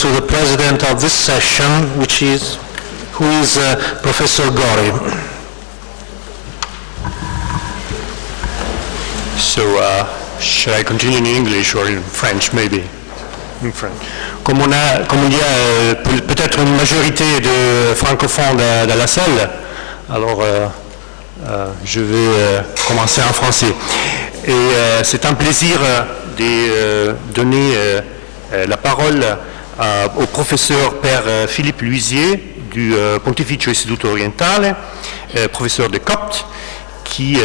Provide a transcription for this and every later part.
to the president of this session, who is Professor Gori. So, should I continue in English or in French, maybe? In French. Comme il y a peut-être une majorité de francophones dans la salle, alors je vais commencer en français. Et c'est un plaisir de donner la parole au professeur Père Philippe Luisier du Pontificio Istituto Orientale, professeur de copte, qui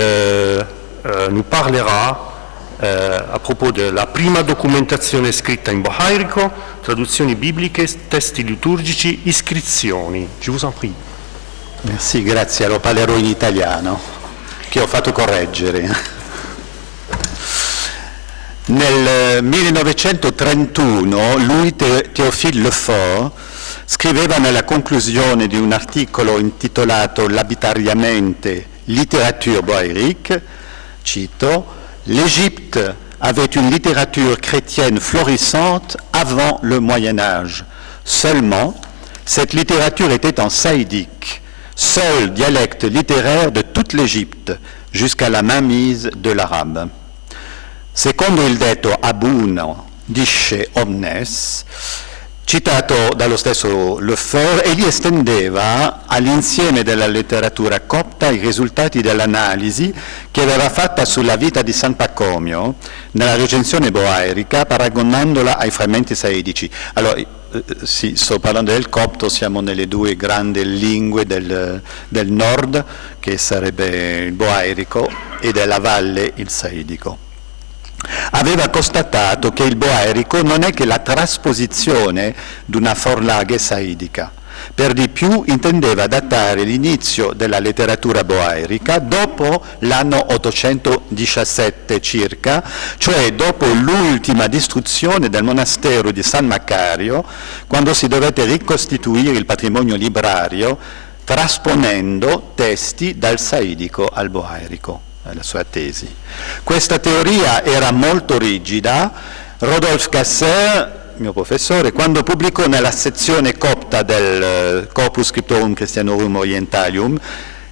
nous parlera a propos della prima documentazione scritta in bohairico, traduzioni bibliche, testi liturgici, iscrizioni. Je vous en prie. Merci, grazie. Allora parlerò in italiano, che ho fatto correggere. Nel 1931 lui, Théophile Lefort, scriveva nella conclusione di un articolo intitolato L'abitariamente littérature bohairique, cito, l'Égypte avait une littérature chrétienne florissante avant le Moyen-Âge. Seulement, cette littérature était en saïdique, seul dialecte littéraire de toute l'Égypte, jusqu'à la mainmise de l'arabe. Secondo il detto abuno disce omnes, citato dallo stesso Lefort, egli estendeva all'insieme della letteratura copta i risultati dell'analisi che aveva fatta sulla vita di San Pacomio nella recensione bohairica, paragonandola ai frammenti saidici. Allora, sì, sto parlando del copto, siamo nelle due grandi lingue del nord, che sarebbe il bohairico, e della valle il saidico. Aveva constatato che il bohairico non è che la trasposizione di una forlaghe saidica. Per di più intendeva datare l'inizio della letteratura bohairica dopo l'anno 817 circa, cioè dopo l'ultima distruzione del monastero di San Macario, quando si dovette ricostituire il patrimonio librario trasponendo testi dal saidico al bohairico. La sua tesi. Questa teoria era molto rigida. Rodolphe Gasser, mio professore, quando pubblicò nella sezione copta del Corpus Scriptorum Christianorum Orientalium,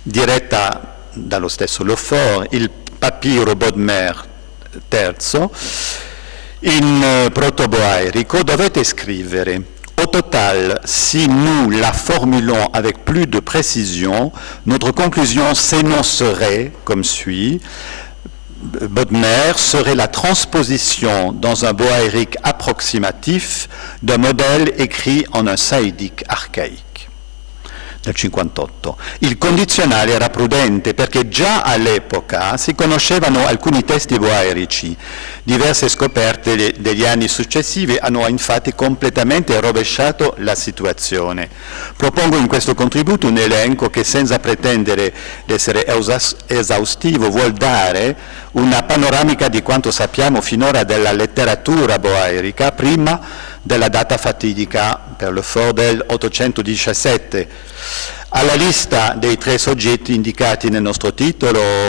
diretta dallo stesso Lefort, il Papiro Bodmer III, in proto-bohairico, dovete scrivere: au total, si nous la formulons avec plus de précision, notre conclusion s'énoncerait comme suit. Bodmer serait la transposition dans un bohairique approximatif d'un modèle écrit en un saïdique archaïque. Del 58. Il condizionale era prudente perché già all'epoca si conoscevano alcuni testi bohairici. Diverse scoperte degli anni successivi hanno infatti completamente rovesciato la situazione. Propongo in questo contributo un elenco che, senza pretendere di essere esaustivo, vuol dare una panoramica di quanto sappiamo finora della letteratura bohairica prima della data fatidica per Lefort del 817. Alla lista dei tre soggetti indicati nel nostro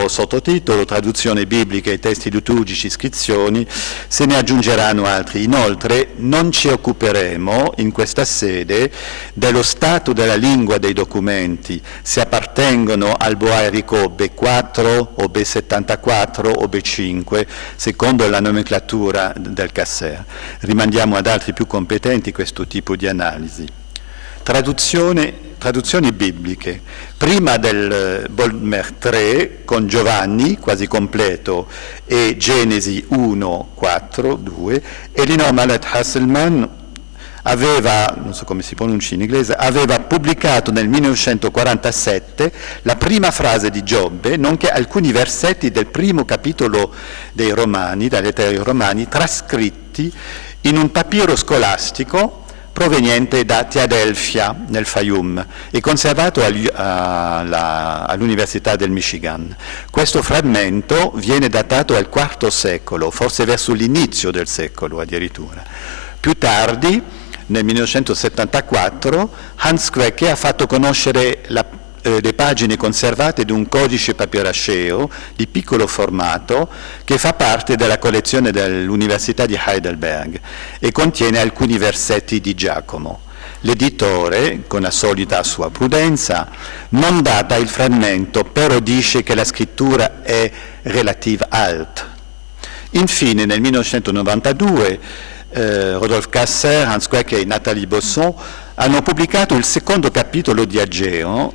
sottotitolo, traduzione biblica e testi liturgici, iscrizioni, se ne aggiungeranno altri. Inoltre non ci occuperemo in questa sede dello stato della lingua dei documenti, se appartengono al bohairico B4 o B74 o B5, secondo la nomenclatura del Gasser. Rimandiamo ad altri più competenti questo tipo di analisi. Traduzioni bibliche. Prima del Bodmer 3 con Giovanni, quasi completo, e Genesi 1, 4, 2, Elinor Mallet Hasselman aveva, non so come si pronuncia in inglese, aveva pubblicato nel 1947 la prima frase di Giobbe, nonché alcuni versetti del primo capitolo dei Romani, dalle lettere ai Romani, trascritti in un papiro scolastico proveniente da Philadelphia, nel Fayum, e conservato all'Università del Michigan. Questo frammento viene datato al IV secolo, forse verso l'inizio del secolo addirittura. Più tardi, nel 1974, Hans Quecke ha fatto conoscere le pagine conservate di un codice papiraceo di piccolo formato che fa parte della collezione dell'Università di Heidelberg e contiene alcuni versetti di Giacomo. L'editore, con la solita sua prudenza, non data il frammento, però dice che la scrittura è relative alt. Infine, nel 1992, Rodolphe Casser, Hans Quecker e Nathalie Bosson hanno pubblicato il secondo capitolo di Ageo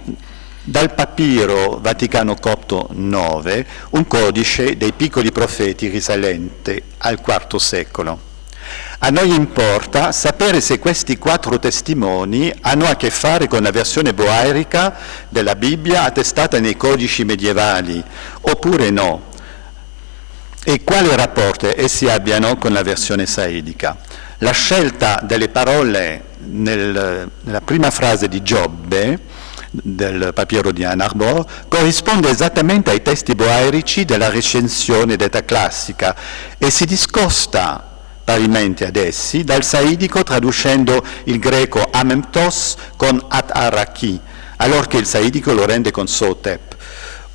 dal papiro Vaticano Copto 9, un codice dei piccoli profeti risalente al IV secolo. A noi importa sapere se questi 4 testimoni hanno a che fare con la versione boerica della Bibbia attestata nei codici medievali, oppure no, e quali rapporti essi abbiano con la versione saidica. La scelta delle parole nella prima frase di Giobbe, del papiro di Ann Arbor, corrisponde esattamente ai testi boerici della recensione d'età classica e si discosta parimenti ad essi dal saidico traducendo il greco amemptos con at-araki, allorché il saidico lo rende con sotep,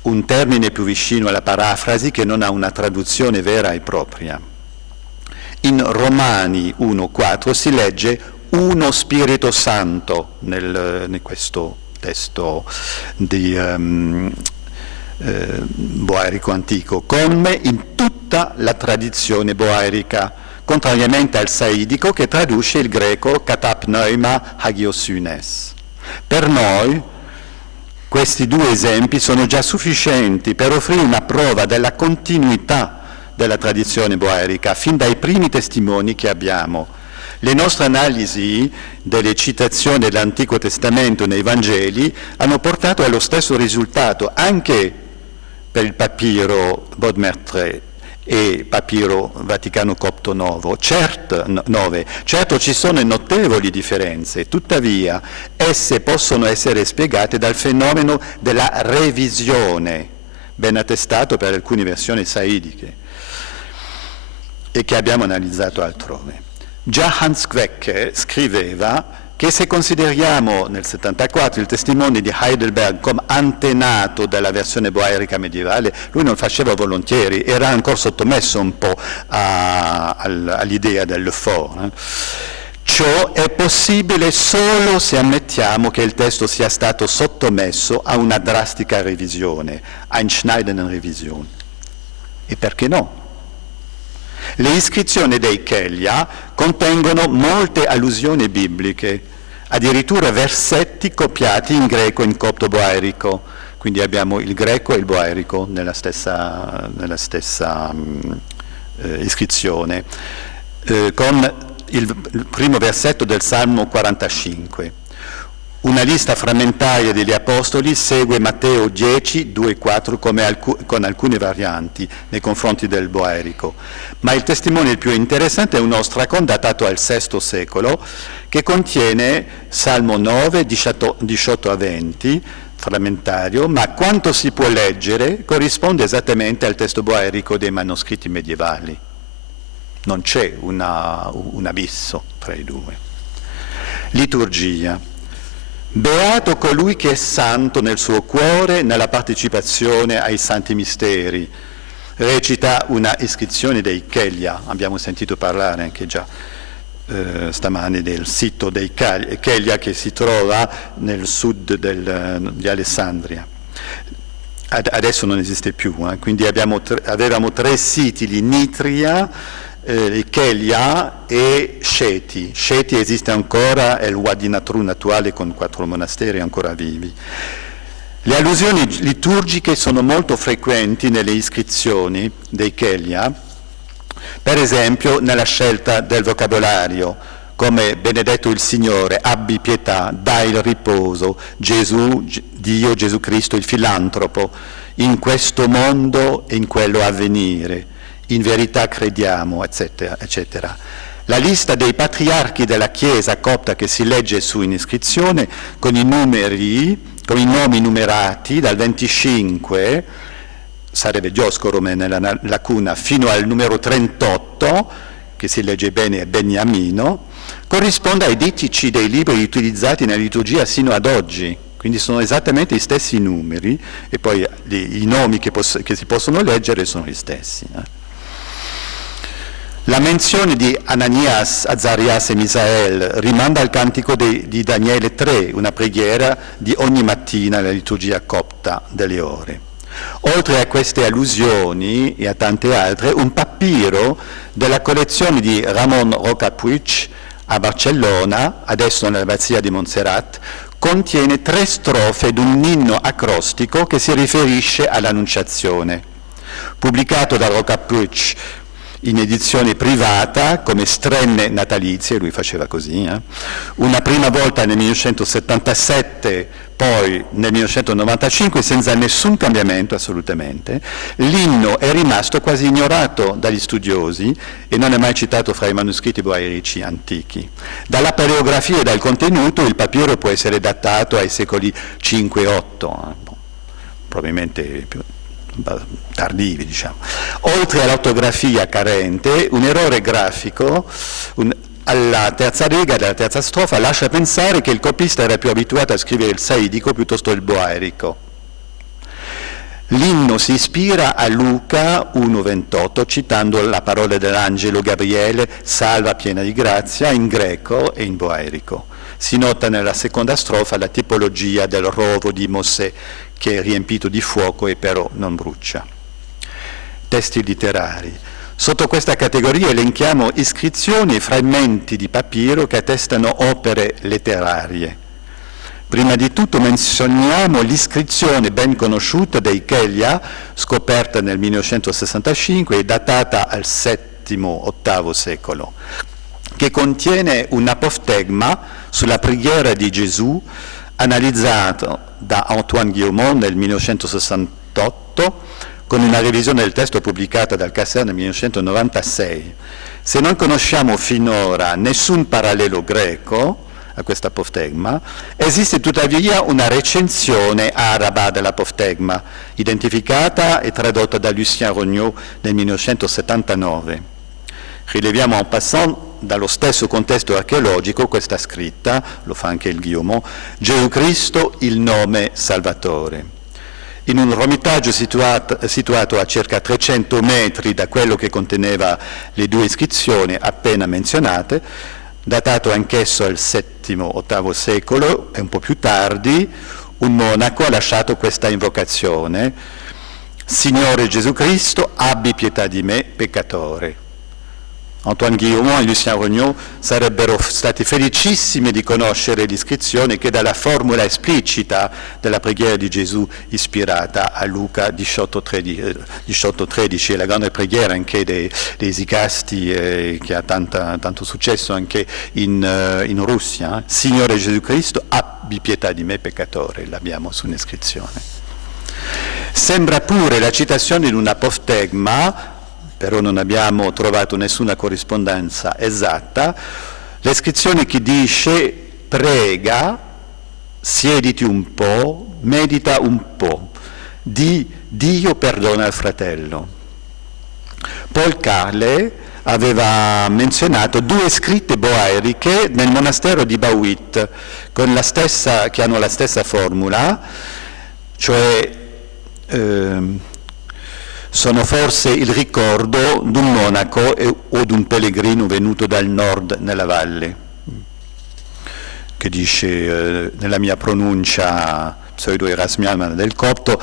un termine più vicino alla parafrasi che non ha una traduzione vera e propria. In Romani 1,4 si legge uno Spirito Santo in questo testo di boerico antico, come in tutta la tradizione boerica, contrariamente al saidico che traduce il greco katap pneuma hagiosunes. Per noi questi 2 esempi sono già sufficienti per offrire una prova della continuità della tradizione boerica fin dai primi testimoni che abbiamo. Le nostre analisi delle citazioni dell'Antico Testamento nei Vangeli hanno portato allo stesso risultato anche per il papiro Bodmer III e papiro Vaticano Copto 9. Certo ci sono notevoli differenze, tuttavia esse possono essere spiegate dal fenomeno della revisione, ben attestato per alcune versioni saidiche e che abbiamo analizzato altrove. Già Hans Quecker scriveva che se consideriamo nel 74 il testimone di Heidelberg come antenato della versione boerica medievale, lui non faceva volentieri, era ancora sottomesso un po' all'idea del Le Fort. Ciò è possibile solo se ammettiamo che il testo sia stato sottomesso a una drastica revisione, Einschneidende Revision. E perché no? Le iscrizioni dei Kelia contengono molte allusioni bibliche, addirittura versetti copiati in greco e in copto boerico, quindi abbiamo il greco e il boerico nella stessa iscrizione, con il primo versetto del Salmo 45. Una lista frammentaria degli Apostoli segue Matteo 10, 2, 4 con alcune varianti nei confronti del boerico, ma il testimone più interessante è uno stracon datato al VI secolo che contiene Salmo 9, 18 a 20, frammentario, ma quanto si può leggere corrisponde esattamente al testo boerico dei manoscritti medievali. Non c'è un abisso tra i 2. Liturgia. Beato colui che è santo nel suo cuore, nella partecipazione ai santi misteri. Recita una iscrizione dei Kelia, abbiamo sentito parlare anche già stamani del sito dei Kelia che si trova nel sud di Alessandria. Adesso non esiste più, quindi avevamo 3 siti di Nitria, Kelia e Sceti. Sceti esiste ancora, è il Wadi Natrun attuale con 4 monasteri ancora vivi. Le allusioni liturgiche sono molto frequenti nelle iscrizioni dei Kelia, per esempio nella scelta del vocabolario, come benedetto il Signore, abbi pietà, dai il riposo, Gesù, Dio, Gesù Cristo, il filantropo, in questo mondo e in quello a venire. In verità crediamo, eccetera, eccetera. La lista dei patriarchi della Chiesa copta che si legge su in iscrizione con i nomi numerati dal 25, sarebbe Dioscorome nella lacuna, fino al numero 38, che si legge bene è Beniamino, corrisponde ai dittici dei libri utilizzati nella liturgia sino ad oggi, quindi sono esattamente gli stessi numeri e poi i nomi che si possono leggere sono gli stessi. La menzione di Ananias, Azarias e Misael rimanda al cantico di Daniele 3, una preghiera di ogni mattina nella liturgia copta delle ore. Oltre a queste allusioni e a tante altre, un papiro della collezione di Ramon Rocapuig a Barcellona, adesso nell'abbazia di Montserrat, contiene 3 strofe di un inno acrostico che si riferisce all'Annunciazione. Pubblicato da Rocapuig in edizione privata come strenne natalizie, lui faceva così, una prima volta nel 1977, poi nel 1995 senza nessun cambiamento assolutamente. L'inno è rimasto quasi ignorato dagli studiosi e non è mai citato fra i manoscritti boaerici antichi. Dalla paleografia e dal contenuto il papiro può essere datato ai secoli 5 e 8, probabilmente più tardivi, diciamo. Oltre all'ortografia carente, un errore grafico alla terza riga della terza strofa lascia pensare che il copista era più abituato a scrivere il saidico piuttosto il boaerico. L'inno si ispira a Luca 1,28 citando la parola dell'angelo Gabriele, salva piena di grazia, in greco e in boaerico. Si nota nella seconda strofa la tipologia del rovo di Mosè, che è riempito di fuoco e però non brucia. Testi letterari. Sotto questa categoria elenchiamo iscrizioni e frammenti di papiro che attestano opere letterarie. Prima di tutto menzioniamo l'iscrizione ben conosciuta dei Chelia, scoperta nel 1965 e datata al VII-VIII secolo, che contiene un apoftegma sulla preghiera di Gesù analizzato da Antoine Guillaumont nel 1968 con una revisione del testo pubblicata dal Casser nel 1996. Se non conosciamo finora nessun parallelo greco a questo apoftegma, esiste tuttavia una recensione araba dell'apoftegma, identificata e tradotta da Lucien Rognot nel 1979. Rileviamo en passant dallo stesso contesto archeologico questa scritta, lo fa anche il Guillaumont, Gesù Cristo, il nome Salvatore. In un romitaggio situato a circa 300 metri da quello che conteneva le 2 iscrizioni appena menzionate, datato anch'esso al VII-VIII secolo e un po' più tardi, un monaco ha lasciato questa invocazione: Signore Gesù Cristo, abbi pietà di me, peccatore. Antoine Guillaumont e Lucien Rognot sarebbero stati felicissimi di conoscere l'iscrizione che dà la formula esplicita della preghiera di Gesù ispirata a Luca 18,13, la grande preghiera anche dei Zicasti che ha tanto successo anche in Russia. Signore Gesù Cristo, abbi pietà di me peccatore, l'abbiamo su un'iscrizione. Sembra pure la citazione di un apoftegma, però non abbiamo trovato nessuna corrispondenza esatta, l'iscrizione che dice prega, siediti un po', medita un po', di Dio perdona il fratello. Paul Carle aveva menzionato 2 scritte boaeriche nel monastero di Bawit che hanno la stessa formula, cioè sono forse il ricordo di un monaco o di un pellegrino venuto dal nord nella valle, che dice nella mia pronuncia pseudo-erasmiana del copto,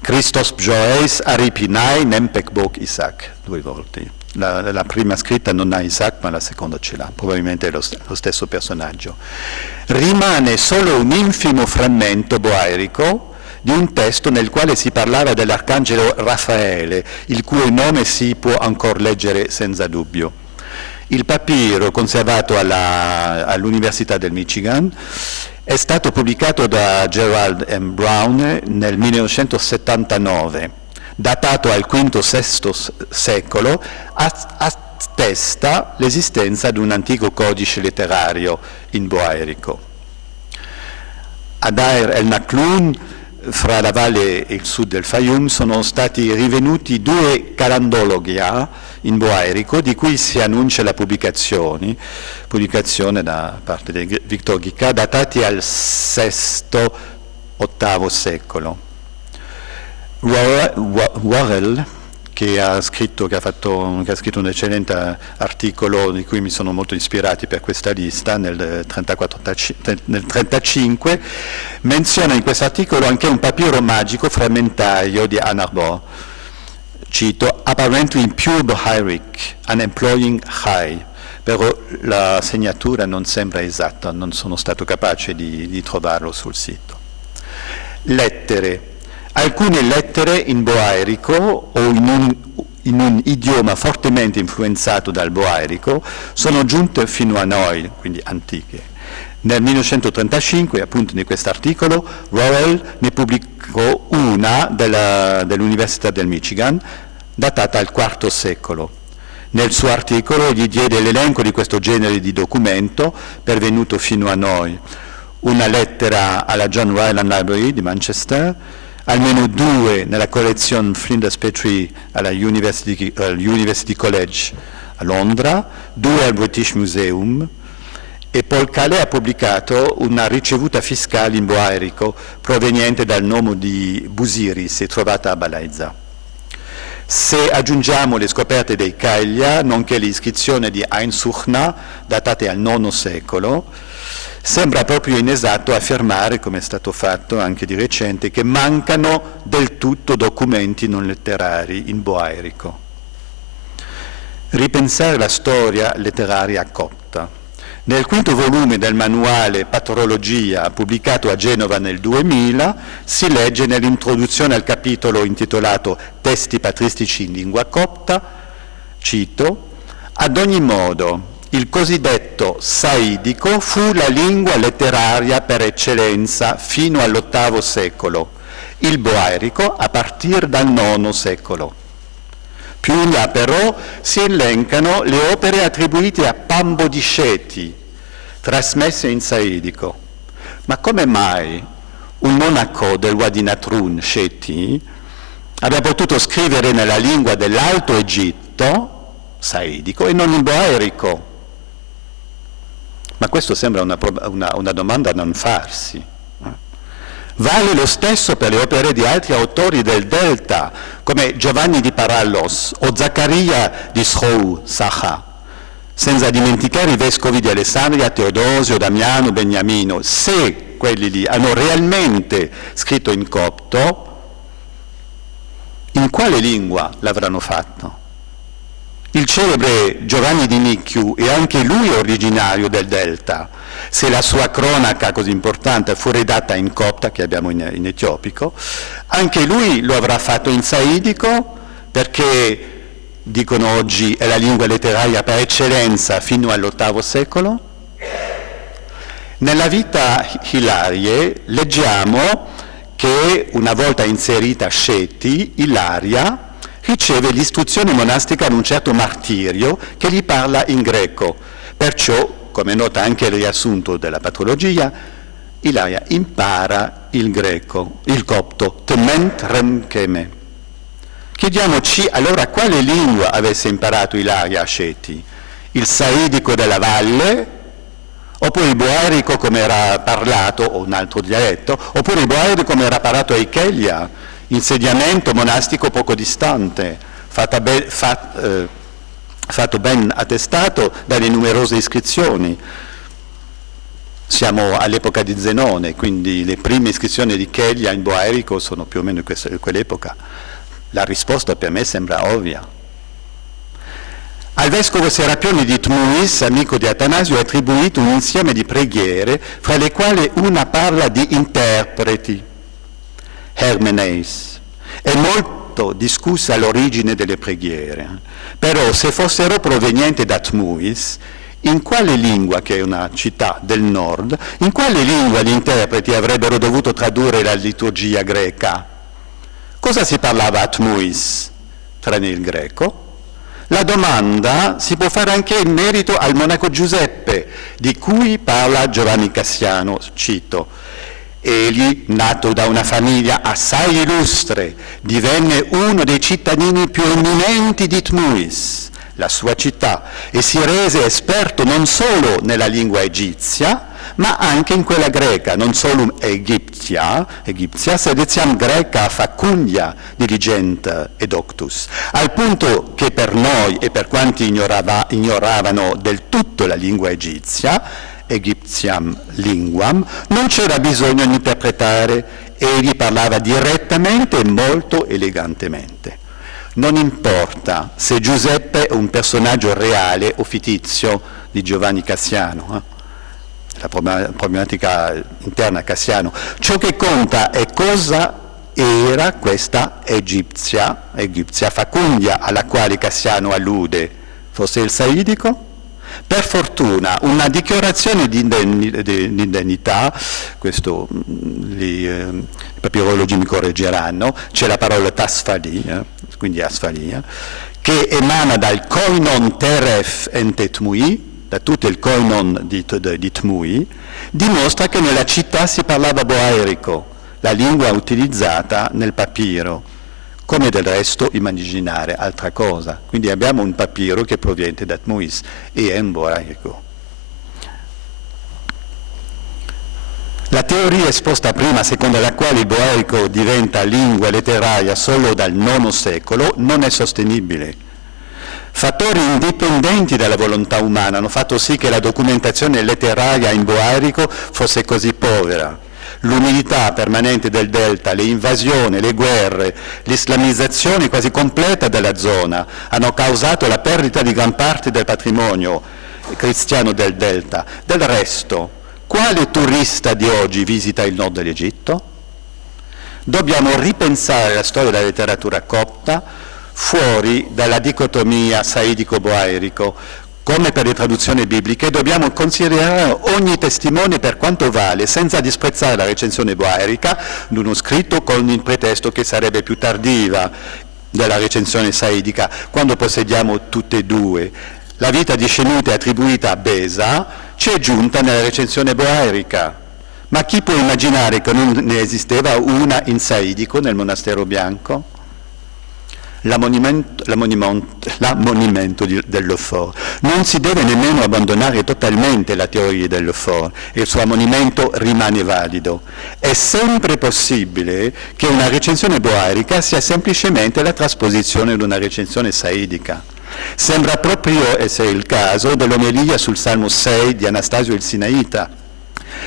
Christos Pjoeis aripinai nempec bok Isaac, 2 volte. La prima scritta non ha Isaac, ma la seconda ce l'ha, probabilmente è lo stesso personaggio. Rimane solo un infimo frammento boaerico di un testo nel quale si parlava dell'arcangelo Raffaele, il cui nome si può ancora leggere senza dubbio. Il papiro, conservato all'Università del Michigan, è stato pubblicato da Gerald M. Brown nel 1979, datato al V-VI secolo, attesta l'esistenza di un antico codice letterario in boaerico. A Dair el-Naklun, fra la valle e il sud del Fayum, sono stati rivenuti 2 calandologia in boerico, di cui si annuncia la pubblicazione da parte di Victor Guiccat, datati al VI-VIII secolo. Worrell, che ha scritto un eccellente articolo di cui mi sono molto ispirati per questa lista nel 1935, menziona in questo articolo anche un papiro magico frammentario di Ann Arbor, cito, apparently pure bohairic, unemploying high, però la segnatura non sembra esatta, non sono stato capace di trovarlo sul sito. Lettere. Alcune lettere in boerico o in un idioma fortemente influenzato dal boerico sono giunte fino a noi, quindi antiche. Nel 1935, appunto di quest'articolo, Worrell ne pubblicò una dell'Università del Michigan, datata al IV secolo. Nel suo articolo gli diede l'elenco di questo genere di documento pervenuto fino a noi. Una lettera alla John Ryland Library di Manchester, almeno 2 nella collezione Flinders Petrie alla University College a Londra, 2 al British Museum, e Paul Calais ha pubblicato una ricevuta fiscale in boerico proveniente dal nome di Busiris, trovata a Balaizza. Se aggiungiamo le scoperte dei Caglia, nonché l'iscrizione di Einsuchna, datate al IX secolo, sembra proprio inesatto affermare, come è stato fatto anche di recente, che mancano del tutto documenti non letterari in boerico. Ripensare la storia letteraria copta. Nel quinto volume del manuale Patrologia, pubblicato a Genova nel 2000, si legge nell'introduzione al capitolo intitolato Testi patristici in lingua copta, cito, ad ogni modo, il cosiddetto saidico fu la lingua letteraria per eccellenza fino all'VIII secolo, il boerico a partire dal IX secolo. Più in là però si elencano le opere attribuite a Pambo di Sceti, trasmesse in saidico. Ma come mai un monaco del Wadi Natrun, Sceti, abbia potuto scrivere nella lingua dell'Alto Egitto, saidico, e non in boerico? Ma questo sembra una domanda da non farsi. Vale lo stesso per le opere di altri autori del Delta, come Giovanni di Parallos o Zaccaria di Srou, Sacha, senza dimenticare i vescovi di Alessandria, Teodosio, Damiano, Beniamino. Se quelli lì hanno realmente scritto in copto, in quale lingua l'avranno fatto? Il celebre Giovanni di Nicchiu è anche lui originario del Delta. Se la sua cronaca così importante fu redatta in copta, che abbiamo in etiopico, anche lui lo avrà fatto in saidico, perché, dicono oggi, è la lingua letteraria per eccellenza fino all'VIII secolo? Nella Vita Hilarie leggiamo che, una volta inserita Sceti, Ilaria riceve l'istruzione monastica ad un certo martirio che gli parla in greco. Perciò, come nota anche il riassunto della Patrologia, Ilaria impara il greco, il copto, tement rem cheme. Chiediamoci allora quale lingua avesse imparato Ilaria a Sceti, il saidico della valle, oppure il boerico come era parlato, o un altro dialetto, oppure il boerico come era parlato a Ichelia, insediamento monastico poco distante, fatto ben attestato dalle numerose iscrizioni. Siamo all'epoca di Zenone, quindi le prime iscrizioni di Chelia in boerico sono più o meno in quell'epoca. La risposta per me sembra ovvia. Al vescovo Serapione di Tmuis, amico di Atanasio, è attribuito un insieme di preghiere, fra le quali una parla di interpreti, Hermeneis. È molto discussa l'origine delle preghiere, però se fossero provenienti da Tmuis, in quale lingua, che è una città del nord, in quale lingua gli interpreti avrebbero dovuto tradurre la liturgia greca? Cosa si parlava a Tmuis, tranne il greco? La domanda si può fare anche in merito al monaco Giuseppe, di cui parla Giovanni Cassiano, cito: egli, nato da una famiglia assai illustre, divenne uno dei cittadini più eminenti di Tmuis. la sua città, e si rese esperto non solo nella lingua egizia, ma anche in quella greca, non solo egipzia, sed etiam greca facundia diligent ed octus, al punto che per noi e per quanti ignoravano del tutto la lingua egizia, Egyptiam linguam, non c'era bisogno di interpretare, egli parlava direttamente e molto elegantemente. Non importa se Giuseppe è un personaggio reale o fittizio di Giovanni Cassiano, la problematica interna a Cassiano, ciò che conta è cosa era questa Egizia facundia alla quale Cassiano allude, forse il saidico? Per fortuna una dichiarazione di indennità, questo i papirologi mi correggeranno, c'è la parola tasfali, quindi asfalia, che emana dal koinon teref ente tmui, da tutto il koinon di Tmui, dimostra che nella città si parlava boaerico, la lingua utilizzata nel papiro, come del resto immaginare altra cosa. Quindi abbiamo un papiro che proviene da Tmuis e è un boaerico. La teoria esposta prima, secondo la quale il boaerico diventa lingua letteraria solo dal IX secolo, non è sostenibile. Fattori indipendenti dalla volontà umana hanno fatto sì che la documentazione letteraria in boaerico fosse così povera. L'umidità permanente del delta, le invasioni, le guerre, l'islamizzazione quasi completa della zona hanno causato la perdita di gran parte del patrimonio cristiano del delta. Del resto, quale turista di oggi visita il nord dell'Egitto? Dobbiamo ripensare la storia della letteratura copta fuori dalla dicotomia saidico-boaerico. Come per le traduzioni bibliche, dobbiamo considerare ogni testimone per quanto vale, senza disprezzare la recensione boaerica di uno scritto con il pretesto che sarebbe più tardiva della recensione saidica, quando possediamo tutte e due. La vita discenuta attribuita a Besa ci è giunta nella recensione boaerica, ma chi può immaginare che non ne esisteva una in saidico nel monastero bianco? L'ammonimento dell'Euphor. Non si deve nemmeno abbandonare totalmente la teoria dell'Euphor, il suo ammonimento rimane valido. È sempre possibile che una recensione boaerica sia semplicemente la trasposizione di una recensione saidica. Sembra proprio essere il caso dell'omelia sul Salmo 6 di Anastasio il Sinaita,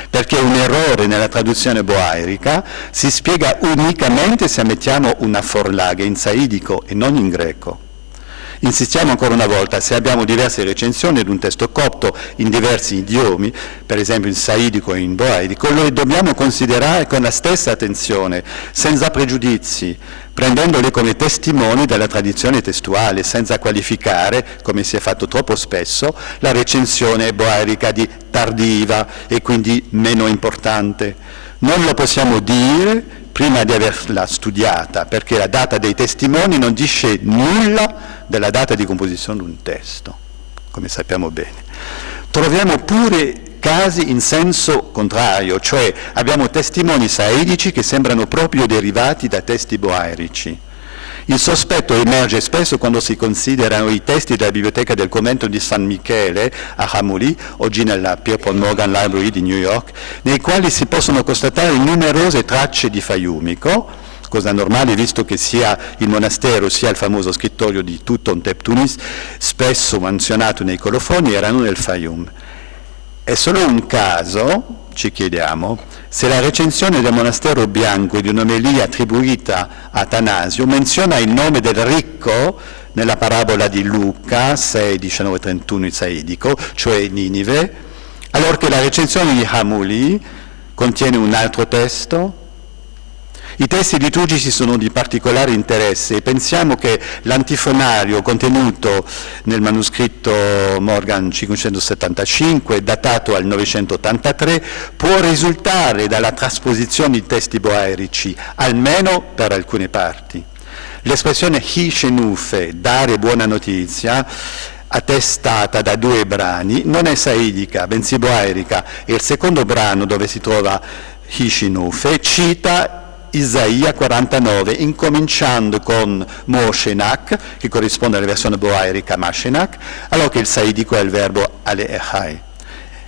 perché un errore nella traduzione boaerica si spiega unicamente se mettiamo una forlaghe in saidico e non in greco. Insistiamo ancora una volta, se abbiamo diverse recensioni di un testo copto in diversi idiomi, per esempio in saidico e in boaerico, lo dobbiamo considerare con la stessa attenzione, senza pregiudizi, prendendole come testimoni della tradizione testuale, senza qualificare, come si è fatto troppo spesso, la recensione boaerica di tardiva e quindi meno importante. Non lo possiamo dire prima di averla studiata, perché la data dei testimoni non dice nulla della data di composizione di un testo, come sappiamo bene. Troviamo pure casi in senso contrario, cioè abbiamo testimoni saidici che sembrano proprio derivati da testi boaerici. Il sospetto emerge spesso quando si considerano i testi della biblioteca del convento di San Michele a Hamuli, oggi nella Pierpont Morgan Library di New York, nei quali si possono constatare numerose tracce di fayumico, cosa normale visto che sia il monastero sia il famoso scrittorio di Tuton-Tep Tunis, spesso menzionato nei colofoni, erano nel Fayum. È solo un caso, ci chiediamo, se la recensione del monastero bianco di un'omelia attribuita a Atanasio menziona il nome del ricco nella parabola di Luca 6, 19, 31 il saidico, cioè Ninive, allorché la recensione di Hamuli contiene un altro testo. I testi liturgici sono di particolare interesse e pensiamo che l'antifonario contenuto nel manoscritto Morgan 575, datato al 983, può risultare dalla trasposizione di testi boaerici, almeno per alcune parti. L'espressione hi shenufe, dare buona notizia, attestata da due brani, non è saidica, bensì boaerica, e il secondo brano dove si trova hi shenufe cita Isaia 49, incominciando con Moshenak, che corrisponde alla versione boerica Mashenak, allora che il saidico è il verbo aleechai.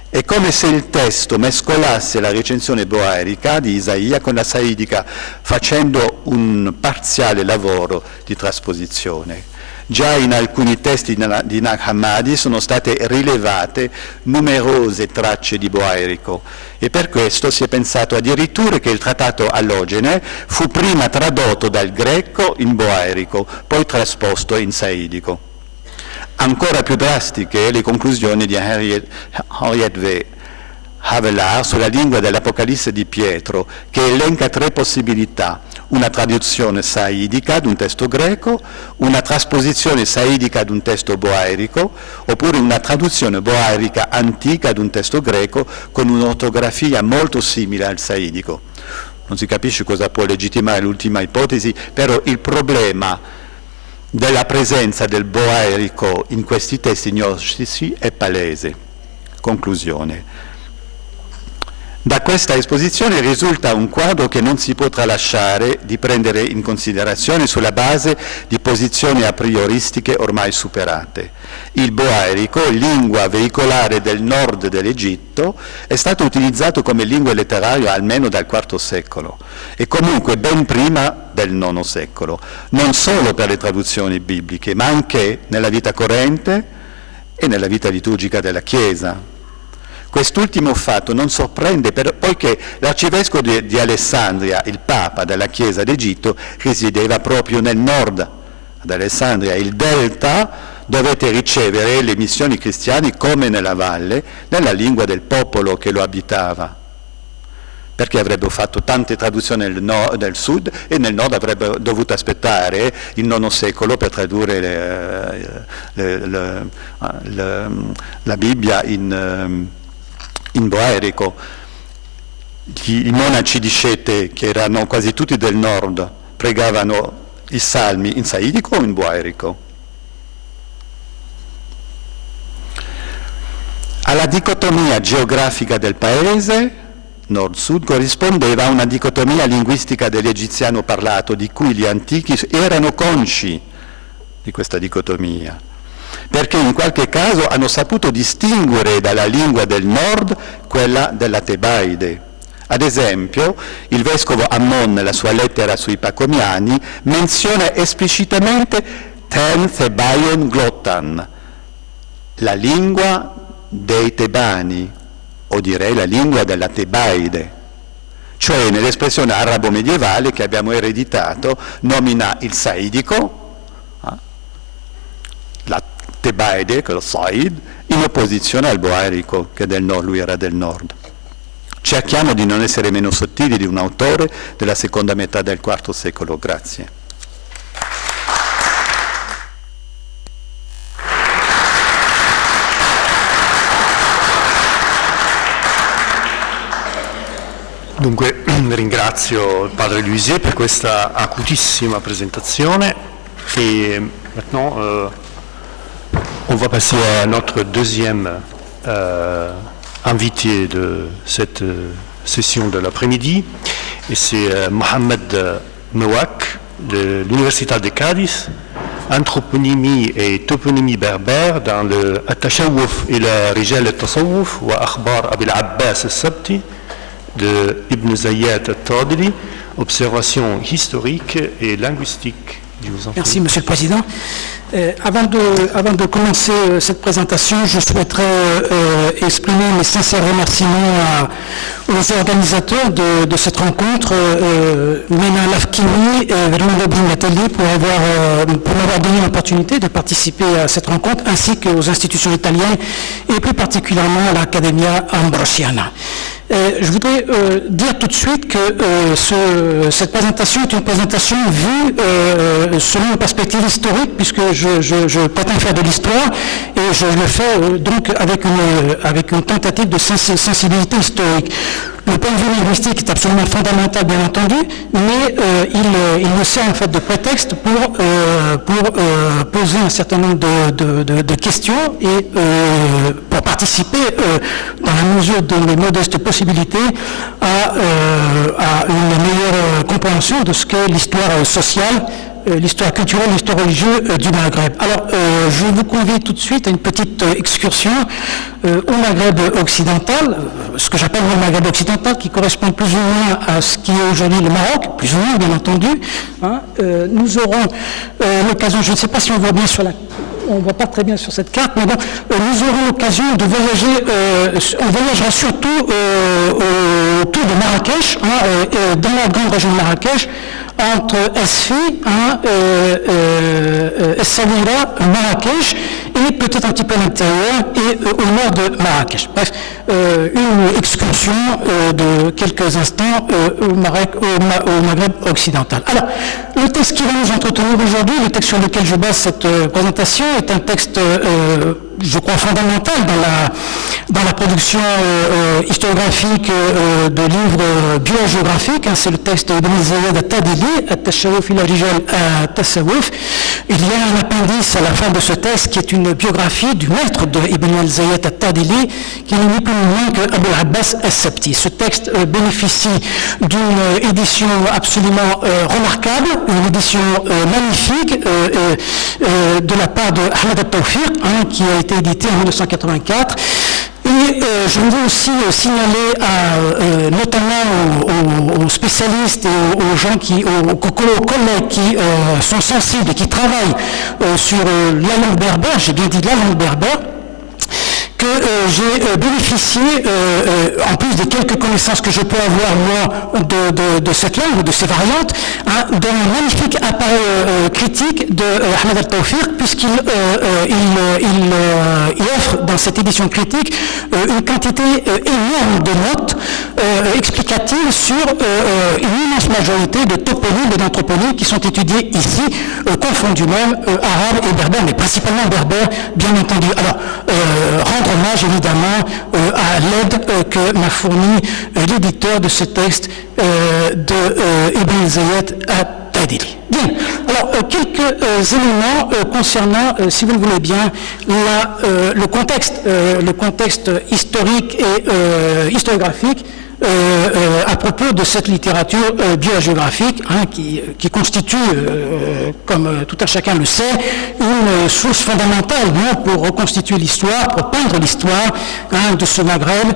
È come se il testo mescolasse la recensione boerica di Isaia con la saidica, facendo un parziale lavoro di trasposizione. Già in alcuni testi di Nag Hammadi sono state rilevate numerose tracce di boerico e per questo si è pensato addirittura che il trattato allogene fu prima tradotto dal greco in boerico, poi trasposto in saidico. Ancora più drastiche le conclusioni di Henriette V. Havelar sulla lingua dell'Apocalisse di Pietro, che elenca 3 possibilità: una traduzione saidica ad un testo greco, una trasposizione saidica ad un testo boerico, oppure una traduzione boerica antica ad un testo greco con un'ortografia molto simile al saidico. Non si capisce cosa può legittimare l'ultima ipotesi, però il problema della presenza del boerico in questi testi gnostici è palese. Conclusione. Da questa esposizione risulta un quadro che non si può tralasciare di prendere in considerazione sulla base di posizioni a prioristiche ormai superate. Il boerico, lingua veicolare del nord dell'Egitto, è stato utilizzato come lingua letteraria almeno dal IV secolo e comunque ben prima del IX secolo, non solo per le traduzioni bibliche, ma anche nella vita corrente e nella vita liturgica della Chiesa. Quest'ultimo fatto non sorprende poiché l'arcivescovo di Alessandria, il Papa della Chiesa d'Egitto, risiedeva proprio nel nord, ad Alessandria. Il delta dovette ricevere le missioni cristiane come nella valle, nella lingua del popolo che lo abitava, perché avrebbero fatto tante traduzioni nel sud e nel nord avrebbero dovuto aspettare il IX secolo per tradurre la Bibbia in boerico. I monaci di Scete, che erano quasi tutti del nord, pregavano i salmi in saidico o in boerico. Alla dicotomia geografica del paese, nord-sud, corrispondeva una dicotomia linguistica dell'egiziano parlato, di cui gli antichi erano consci di questa dicotomia, perché in qualche caso hanno saputo distinguere dalla lingua del nord quella della Tebaide. Ad esempio, il vescovo Ammon, nella sua lettera sui Pacomiani, menziona esplicitamente Ten Thebaion Glottan, la lingua dei Tebani, o direi la lingua della Tebaide, cioè nell'espressione arabo medievale che abbiamo ereditato nomina il saidico, la Tebaide, che è lo Said, in opposizione al boerico, che del nord, lui era del nord. Cerchiamo di non essere meno sottili di un autore della seconda metà del IV secolo. Grazie. Dunque ringrazio il padre Luisier per questa acutissima presentazione et maintenant on va passer à notre deuxième invité de cette session de l'après-midi et c'est Mohamed Mewak de l'Université de Cadiz, anthroponymie et toponymie berbère dans le At-Tashawuf et la Rijal al-Tasawuf wa Akhbar Abil Abbas al-Sabti de Ibn Zayyad al-Tadili, observation historique et linguistique. Merci, Monsieur le Président. Avant de commencer cette présentation, je souhaiterais exprimer mes sincères remerciements aux organisateurs de cette rencontre, Mena Lafkini et Vernon Bin Nathalie, pour m'avoir donné l'opportunité de participer à cette rencontre, ainsi qu'aux institutions italiennes et plus particulièrement à l'Accademia Ambrosiana. Je voudrais dire tout de suite que cette présentation est une présentation vue selon une perspective historique, puisque je prétends faire de l'histoire et je le fais donc avec une tentative de sensibilité historique. Le point de vue linguistique est absolument fondamental, bien entendu, mais il me sert en fait de prétexte pour poser un certain nombre de questions et pour participer, dans la mesure de mes modestes possibilités, à une meilleure compréhension de ce qu'est l'histoire sociale, l'histoire culturelle, l'histoire religieuse du Maghreb. Alors, je vous convie tout de suite à une petite excursion au Maghreb occidental, ce que j'appelle le Maghreb occidental, qui correspond plus ou moins à ce qui est aujourd'hui le Maroc, plus ou moins, bien entendu. Hein. Nous aurons l'occasion, je ne sais pas si on voit bien sur la... On ne voit pas très bien sur cette carte, mais bon, nous aurons l'occasion de voyager, on voyagera surtout autour de Marrakech, hein, dans la grande région de Marrakech, entre Esfi, Essaouira, Marrakech, et peut-être un petit peu à l'intérieur, et au nord de Marrakech. Bref, une excursion de quelques instants au Maghreb occidental. Alors, le texte qui va nous entretenir aujourd'hui, le texte sur lequel je base cette présentation, est un texte, je crois, fondamental dans la production historiographique de livres biogéographiques. Hein, c'est le texte d'Ibn Zayed al-Tadili, At-Tashawuf ila Rijal at-Tasawuf. Il y a un appendice à la fin de ce texte qui est une biographie du maître de Ibn Zayed al-Tadili, qui n'est ni plus ni moins que Abu al-Abbas al-Sabti. Ce texte bénéficie d'une édition absolument remarquable, une édition magnifique de la part de Ahmed al-Tawfiq, hein, qui a été édité en 1984. Et je voudrais aussi signaler notamment aux spécialistes et aux gens aux collègues qui sont sensibles et qui travaillent sur la langue berbère, j'ai bien dit la langue berbère, que j'ai bénéficié, en plus des quelques connaissances que je peux avoir moi de cette langue, de ces variantes, hein, d'un magnifique appareil critique de Ahmed al-Tawfiq, puisqu'il il offre dans cette édition critique une quantité énorme de notes explicatives sur une immense majorité de toponymes et d'anthroponymes qui sont étudiés ici, confondus même arabes et berbères, mais principalement berbères, bien entendu. Alors, rendre hommage évidemment à l'aide que m'a fourni l'éditeur de ce texte de Ibn Zayed al-Tadili. Bien, alors quelques éléments concernant, si vous le voulez bien, le contexte historique et historiographique à propos de cette littérature biogéographique, hein, qui constitue, comme tout un chacun le sait, une source fondamentale, hein, pour reconstituer l'histoire, pour peindre l'histoire, hein, de ce Maghreb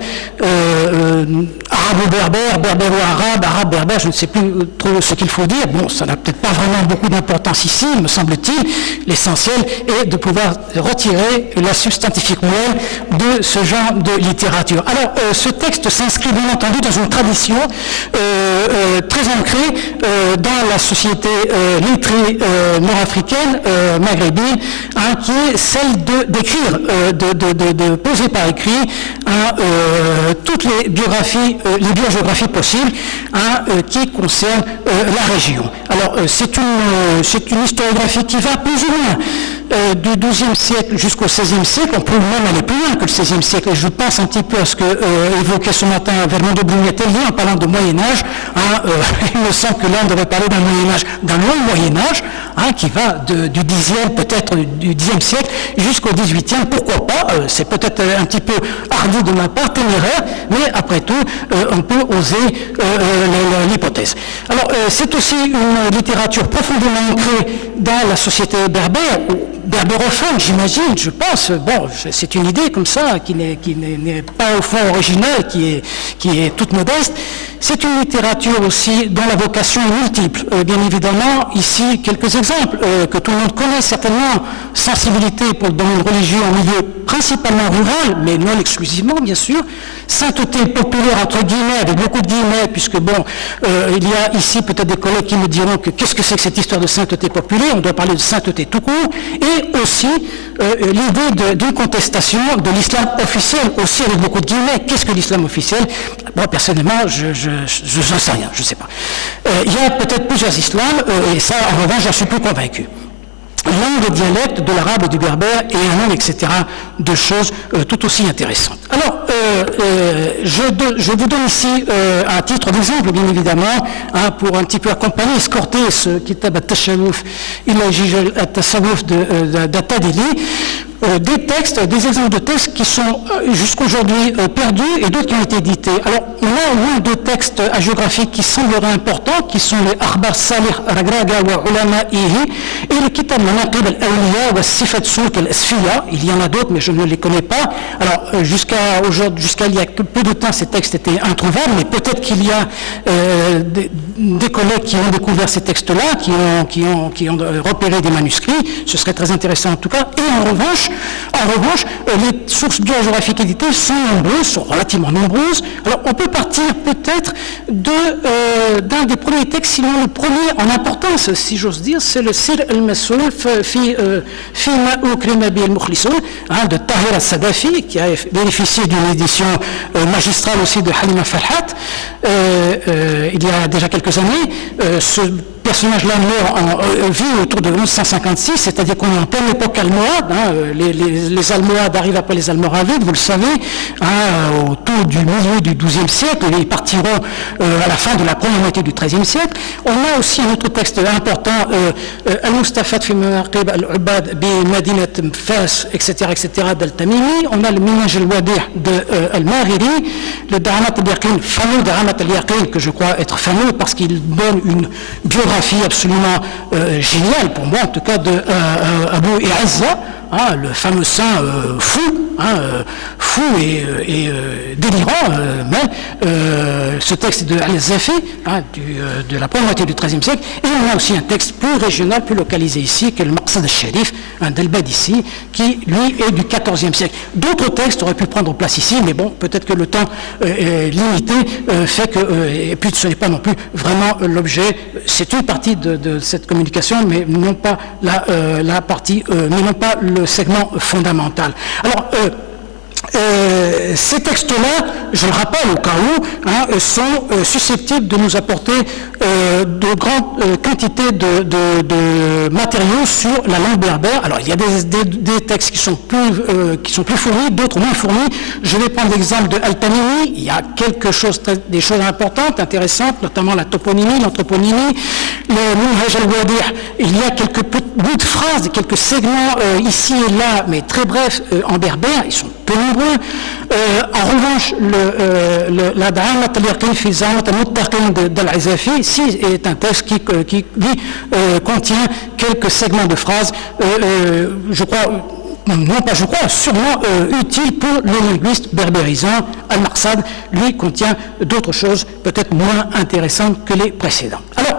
arabo-berbère, berbéro-arabe, arabe-berbère, je ne sais plus trop ce qu'il faut dire. Bon, ça n'a peut-être pas vraiment beaucoup d'importance ici, me semble-t-il. L'essentiel est de pouvoir retirer la substantifique moelle de ce genre de littérature. Alors, ce texte s'inscrit bien entendu dans une tradition très ancrée dans la société lettrée nord-africaine, maghrébine, hein, qui est celle d'écrire, de poser par écrit, hein, toutes les biographies possibles, hein, qui concernent la région. Alors, c'est une historiographie qui va plus ou moins du XIIe siècle jusqu'au XVIe siècle. On peut même aller plus loin que le XVIe siècle. Et je pense un petit peu à ce que évoquait ce matin Vernon de Brugnetellier en parlant de Moyen-Âge. Hein, il me semble que là, on devrait parler d'un Moyen-Âge, d'un long Moyen-Âge, hein, qui va du Xe, peut-être du Xe siècle, jusqu'au XVIIIe. Pourquoi pas? C'est peut-être un petit peu hardi de ma part, téméraire, mais après tout, on peut oser l'hypothèse. Alors, c'est aussi une littérature profondément ancrée dans la société berbère, berbérophone, j'imagine, je pense. Bon, c'est une idée comme ça, qui n'est pas au fond originale, qui est toute modeste. C'est une littérature aussi dont la vocation est multiple. Bien évidemment, ici, quelques exemples que tout le monde connaît certainement. Sensibilité pour le domaine religieux en milieu principalement rural, mais non exclusivement, bien sûr. Sainteté populaire, entre guillemets, avec beaucoup de guillemets, puisque bon, il y a ici peut-être des collègues qui me diront que qu'est-ce que c'est que cette histoire de sainteté populaire? On doit parler de sainteté tout court. Et aussi l'idée d'une contestation de l'islam officiel, aussi avec beaucoup de guillemets. Qu'est-ce que l'islam officiel? Moi, personnellement, je n'en sais rien, je ne sais pas. Il y a peut-être plusieurs islams, et ça, en revanche, j'en suis plus convaincu. Langue et dialecte de l'arabe et du berbère, et un nombre, etc., de choses tout aussi intéressantes. Alors, je vous donne ici un titre d'exemple, bien évidemment, pour un petit peu accompagner, escorter ce kitab al-Tashawuf, ila Jijal al-Tasawuf d'At-Tadili, des textes, des exemples de textes qui sont jusqu'aujourd'hui perdus et d'autres qui ont été édités. Alors, on a au moins deux textes hagiographiques qui sembleraient importants, qui sont les Akhbar Salih Ragraga wa Ulama'ihi et le Kitab Manaqib al-Awliya wa Sifat Souk al-Asfiya. Il y en a d'autres, mais je ne les connais pas. Alors, jusqu'à il y a peu de temps, ces textes étaient introuvables, mais peut-être qu'il y a des collègues qui ont découvert ces textes-là, qui ont repéré des manuscrits. Ce serait très intéressant en tout cas. Et en revanche, les sources biographiques éditées sont nombreuses, sont relativement nombreuses. Alors, on peut partir peut-être d'un des premiers textes, sinon le premier en importance, si j'ose dire, c'est le Sir al-Masoul Fima Ukrima bi al-Mukhlisoun de Tahir al-Sadafi, qui a bénéficié d'une édition magistrale aussi de Halima Farhat il y a déjà quelques années. Ce personnage-là vit autour de 1156, c'est-à-dire qu'on est en pleine époque almohade. Les Almohades arrivent après les Almoravides, vous le savez, autour du milieu du XIIe siècle, et ils partiront à la fin de la première moitié du XIIIe siècle. On a aussi un autre texte important, Al-Mustafat fi Manaqib al-Ubad bi Madinat Fas, etc., d'Al-Tamimi. On a le Minhaj al-Wadi' de Al-Maghiri, le Da'amat al-Yaqin, fameux Da'amat al-Yaqin, que je crois être fameux parce qu'il donne une biographie absolument géniale, pour moi en tout cas, de Abu I'azza, le fameux saint fou et délirant, mais ce texte de Al-Zafi, de la première moitié du XIIIe siècle, et on a aussi un texte plus régional, plus localisé ici, qui est le Maqsad al-Sharif, d'Al-Badissi, qui lui est du XIVe siècle. D'autres textes auraient pu prendre place ici, mais bon, peut-être que le temps limité fait que, et puis ce n'est pas non plus vraiment l'objet, c'est une partie de cette communication, mais non pas la partie, mais non pas le segment fondamental. Alors, ces textes-là, je le rappelle au cas où, sont susceptibles de nous apporter de grandes quantités de matériaux sur la langue berbère. Alors, il y a des textes qui sont plus fournis, d'autres moins fournis. Je vais prendre l'exemple de Al-Tamimi. Il y a des choses importantes, intéressantes, notamment la toponymie, l'anthroponymie, le Minhaj al-Wadi'. Il y a quelques bouts de phrases, quelques segments ici et là, mais très brefs en berbère. Ils sont peu nombreux. En revanche, la Da'amat al-Yaqin fi Za'amat al-Muttaqin d'Al-Izafi, ici, est un texte qui contient quelques segments de phrases, sûrement utile pour les linguistes berbérisants. Al-Maqsad, lui, contient d'autres choses peut-être moins intéressantes que les précédents. Alors,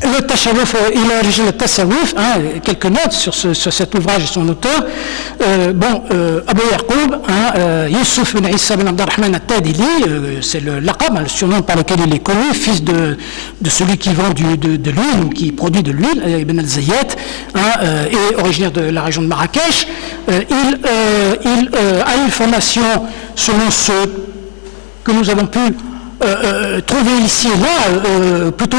le Tashawuf, il a origine le Tasawuf, quelques notes sur cet ouvrage et son auteur. Abu Yaqub, Youssouf bin Issa bin Abdurrahman al-Tadili, c'est le laqab, le surnom par lequel il est connu, fils de celui qui vend de l'huile, ou qui produit de l'huile, Ibn al-Zayyat, et originaire de la région de Marrakech. Il a une formation selon ce que nous avons pu trouvé ici et là, plutôt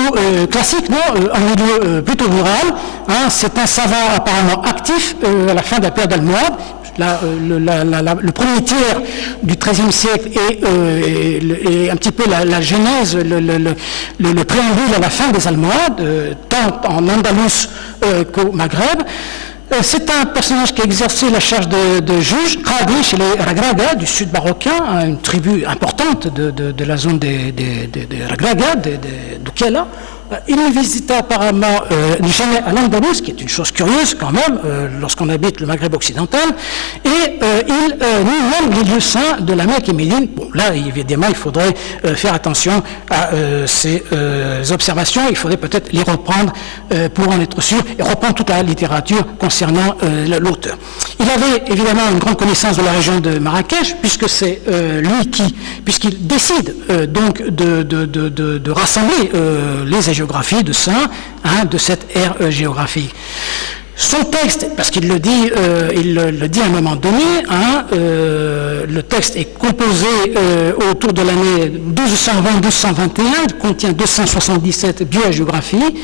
classique, un milieu plutôt rural. C'est un savant apparemment actif à la fin de la période almohade. Le premier tiers du XIIIe siècle est un petit peu la genèse, le préambule à la fin des Almohades, tant en Andalous qu'au Maghreb. C'est un personnage qui a exercé la charge de juge, Qadi, chez les Ragraga du sud marocain, une tribu importante de la zone des Ragraga, d'Oukela. Il ne visita apparemment jamais à l'Andalous, qui est une chose curieuse quand même, lorsqu'on habite le Maghreb occidental, et il nie même les lieux saints de la Mecque et Médine. Bon, là, évidemment, il faudrait faire attention à ces observations, il faudrait peut-être les reprendre pour en être sûr, et reprendre toute la littérature concernant l'auteur. Il avait évidemment une grande connaissance de la région de Marrakech, puisque c'est lui puisqu'il décide donc de rassembler les géographie de saints, de cette ère géographique. Son texte, parce qu'il le dit à un moment donné, le texte est composé autour de l'année 1220-1221, il contient 277 biographies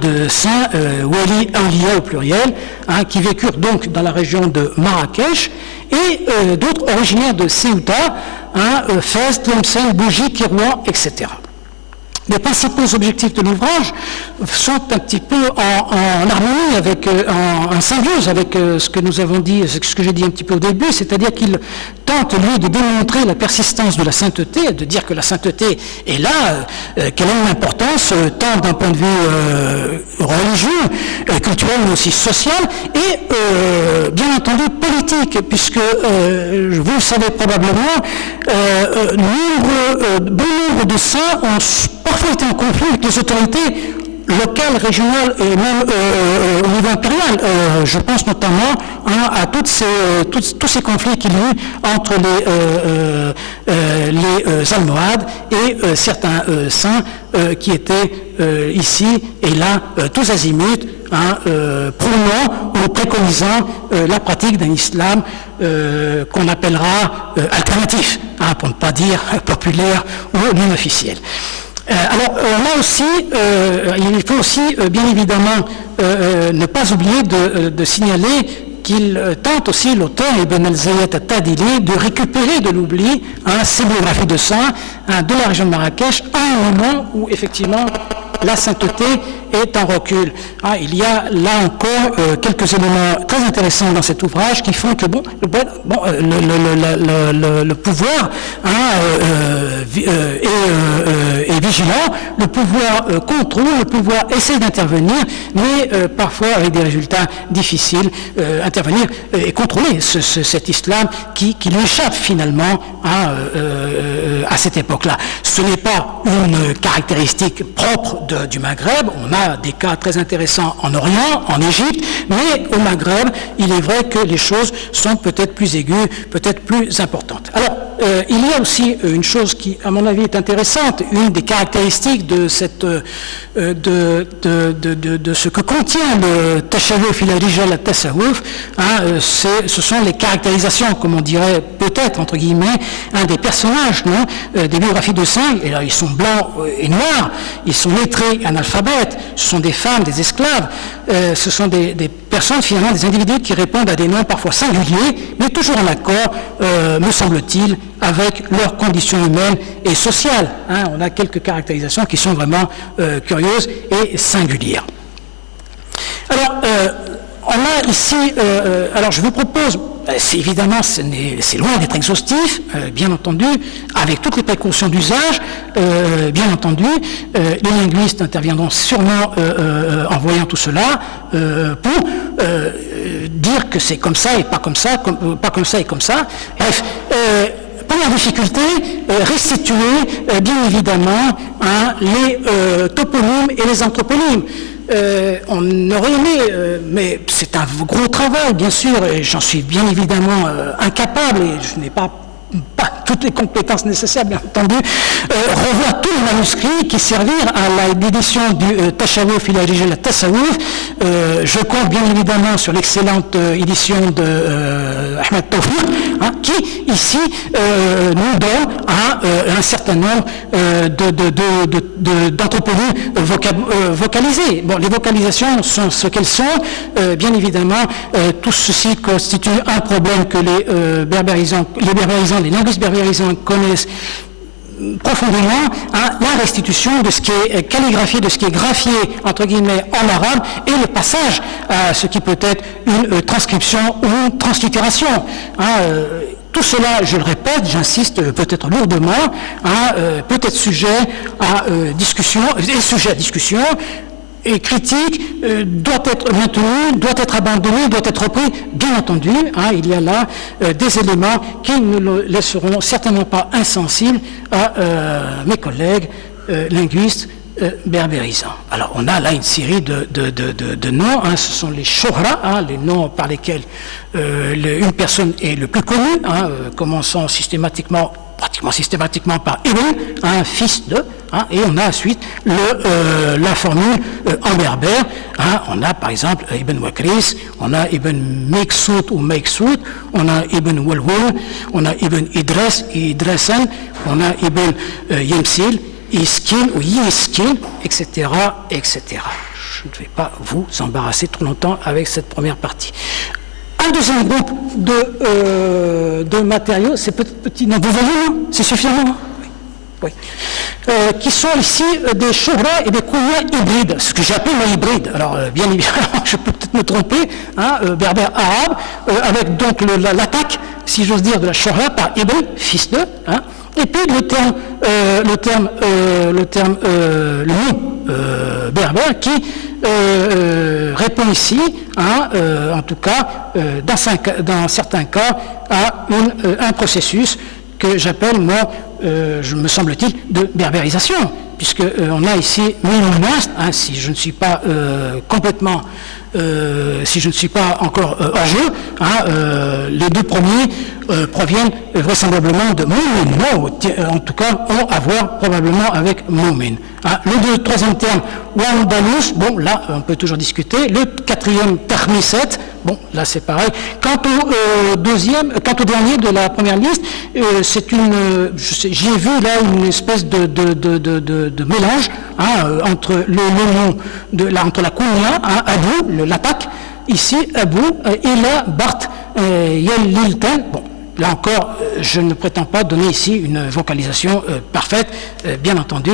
de saints, wali, awliya au pluriel, qui vécurent donc dans la région de Marrakech, et d'autres originaires de Ceuta, Fès, Tlemcen, Bougie, Kirouan, etc. Les principaux objectifs de l'ouvrage sont un petit peu en harmonie, en symbiose avec ce que nous avons dit, ce que j'ai dit un petit peu au début, c'est-à-dire qu'il tente, lui, de démontrer la persistance de la sainteté, de dire que la sainteté est là, qu'elle a une importance, tant d'un point de vue religieux, culturel, mais aussi social, et bien entendu politique, puisque, vous le savez probablement, bon nombre de saints ont parfois été en conflit avec les autorités locales, régionales et même au niveau impérial. Je pense notamment à tous ces conflits qu'il y a eu entre les Almohades et certains saints qui étaient ici et là, tous azimuts, prônant ou préconisant la pratique d'un islam qu'on appellera alternatif, pour ne pas dire populaire ou non officiel. Alors là aussi, il faut aussi bien évidemment ne pas oublier de signaler qu'il tente aussi, l'auteur Ibn al-Zayyat al-Tadili, de récupérer de l'oubli ces biographies de saints de la région de Marrakech à un moment où effectivement la sainteté est en recul. Il y a là encore quelques éléments très intéressants dans cet ouvrage qui font que le pouvoir est vigilant, le pouvoir contrôle, le pouvoir essaie d'intervenir, mais parfois avec des résultats difficiles, intervenir et contrôler cet islam qui lui échappe finalement à cette époque-là. Ce n'est pas une caractéristique propre du Maghreb. On a des cas très intéressants en Orient, en Égypte, mais au Maghreb, il est vrai que les choses sont peut-être plus aiguës, peut-être plus importantes. Alors, il y a aussi une chose qui, à mon avis, est intéressante, une des caractéristiques de ce que contient le Tashawuf ila Rijal al-Tasawuf, ce sont les caractérisations, comme on dirait peut-être, entre guillemets, des personnages, des biographies de saints. Et là, ils sont blancs et noirs, ils sont lettrés, analphabètes, ce sont des femmes, des esclaves, ce sont des personnes, finalement, des individus qui répondent à des noms parfois singuliers, mais toujours en accord, me semble-t-il, avec leurs conditions humaines et sociales. On a quelques caractérisations qui sont vraiment curieuses et singulières. Alors, on a ici, alors je vous propose, évidemment, c'est loin d'être exhaustif, bien entendu, avec toutes les précautions d'usage, bien entendu. Les linguistes interviendront sûrement en voyant tout cela pour dire que c'est comme ça et pas comme ça, pas comme ça et comme ça. Bref, première difficulté, restituer bien évidemment les toponymes et les anthroponymes. On aurait aimé, mais c'est un gros travail, bien sûr, et j'en suis bien évidemment incapable, et je n'ai pas toutes les compétences nécessaires, bien entendu, revoir tous les manuscrits qui servirent à l'édition du Tashawuf ila Rijal al-Tasawuf. Je compte bien évidemment sur l'excellente édition de Ahmed Tawfiq, qui ici nous donne un certain nombre d'anthroponymes vocalisés. Bon, les vocalisations sont ce qu'elles sont. Bien évidemment, tout ceci constitue un problème que les berbérisants, les linguistes berbérisants connaissent profondément, la restitution de ce qui est calligraphié, de ce qui est graphié, entre guillemets, en arabe, et le passage à ce qui peut être une transcription ou une translittération. Tout cela, je le répète, j'insiste peut-être lourdement, peut être sujet à discussion, et sujet à discussion, et critique, doit être maintenu, doit être abandonné, doit être repris, bien entendu. Il y a là des éléments qui ne le laisseront certainement pas insensibles à mes collègues linguistes berbérisants. Alors, on a là une série de noms, ce sont les shohra, les noms par lesquels une personne est le plus connue, commençant pratiquement systématiquement par Ibn, fils de, et on a ensuite la formule en berbère. On a par exemple Ibn Wakris, on a Ibn Meksout ou Meksout, on a Ibn Walwul, on a Ibn Idresan, on a Ibn Yemsil, Iskin ou Yiskin, etc., etc. Je ne vais pas vous embarrasser trop longtemps avec cette première partie. un deuxième groupe de matériaux, c'est petit, non, vous voyez, non, c'est suffisamment, hein? Oui. Qui sont ici des chouhra et des kounia hybrides, ce que j'appelle hybrides. Alors, bien évidemment, je peux peut-être me tromper, hein, berbère arabe, avec donc l'attaque, si j'ose dire, de la chouhra par ibn, fils de, hein, et puis le nom berbère qui répond ici, hein, en tout cas, dans certains cas, à un processus que j'appelle, moi, me semble-t-il, de berbérisation, puisqu'on a ici hein, si je ne suis pas complètement, si je ne suis pas encore hors jeu, hein, les deux premiers proviennent vraisemblablement de Moumin, en tout cas, ont à voir probablement avec Moumin. Hein. Le troisième terme, Wandalous, bon, là, on peut toujours discuter. Le quatrième, Tahmiset, bon, là, c'est pareil. Quant au dernier de la première liste, c'est j'y ai vu là une espèce de mélange, hein, entre le nom entre la Kounia, hein, Abou, l'attaque, ici, Abou, et là, Bart, Yel-Liltan, bon. Là encore, je ne prétends pas donner ici une vocalisation parfaite. Bien entendu,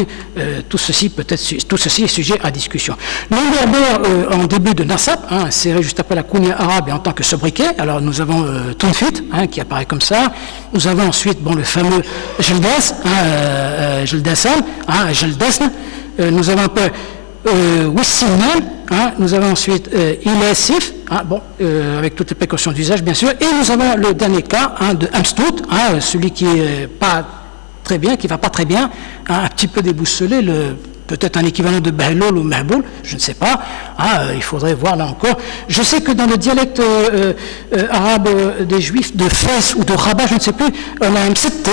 tout ceci est sujet à discussion. Le berbère en début de Nasab, hein, inséré juste après la Kounia arabe et en tant que sobriquet. Alors nous avons Tunfit, hein, qui apparaît comme ça. Nous avons ensuite le fameux Jeldas, Jeldassan, hein, Jeldasn. Nous avons un peu Wissinan, hein, nous avons ensuite Ilesif, hein, bon, avec toutes les précautions d'usage bien sûr, et nous avons le dernier cas, hein, de Amstout, hein, celui qui est pas très bien, qui va pas très bien, hein, un petit peu déboussolé, peut-être un équivalent de Bahlol ou Mahboul, je ne sais pas, hein, il faudrait voir là encore. Je sais que dans le dialecte arabe des Juifs de Fès ou de Rabat, je ne sais plus, on a un Msette,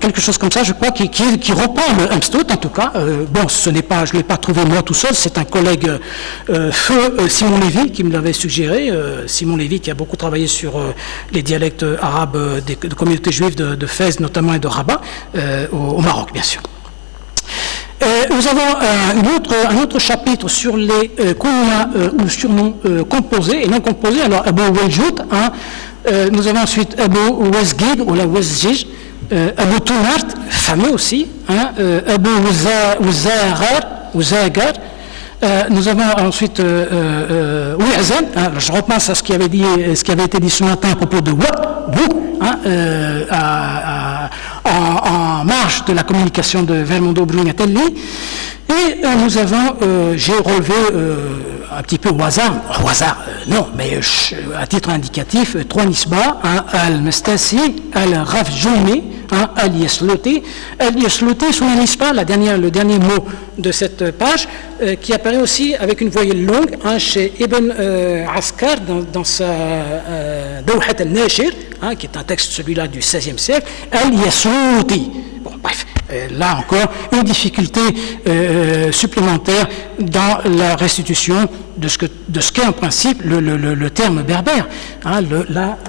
quelque chose comme ça, je crois, qui reprend le Amstout, en tout cas. Bon, je ne l'ai pas trouvé moi tout seul, c'est un collègue feu Simon Lévy qui me l'avait suggéré. Simon Lévy qui a beaucoup travaillé sur les dialectes arabes de communautés juives de Fès notamment et de Rabat, au Maroc, bien sûr. Nous avons un autre chapitre sur les kounia ou surnoms composés et non composés. Alors, Abou Weljout, hein, nous avons ensuite Abou Wazgid ou la Wazjij, Abou Tounart, fameux aussi, hein, Abou Ouzagar. Nous avons ensuite Ouazan, hein, je repense à ce qui avait été dit ce matin à propos de Wabou, hein, en marge de la communication de Vermondo Brunatelli. Et nous avons, j'ai relevé un petit peu au hasard, non, mais à titre indicatif, trois nisba, hein, Al-Mastasi, Al-Rafjouni, hein, Al-Yeslouti. Al-Yeslouti, son nisba, le dernier mot de cette page, qui apparaît aussi avec une voyelle longue, hein, chez Ibn Askar, dans sa Dawhat al-Nashir, hein, qui est un texte, celui-là, du XVIe siècle, Al-Yeslouti. Bon, bref, là encore, une difficulté supplémentaire dans la restitution de ce qu'est en principe le terme berbère, hein,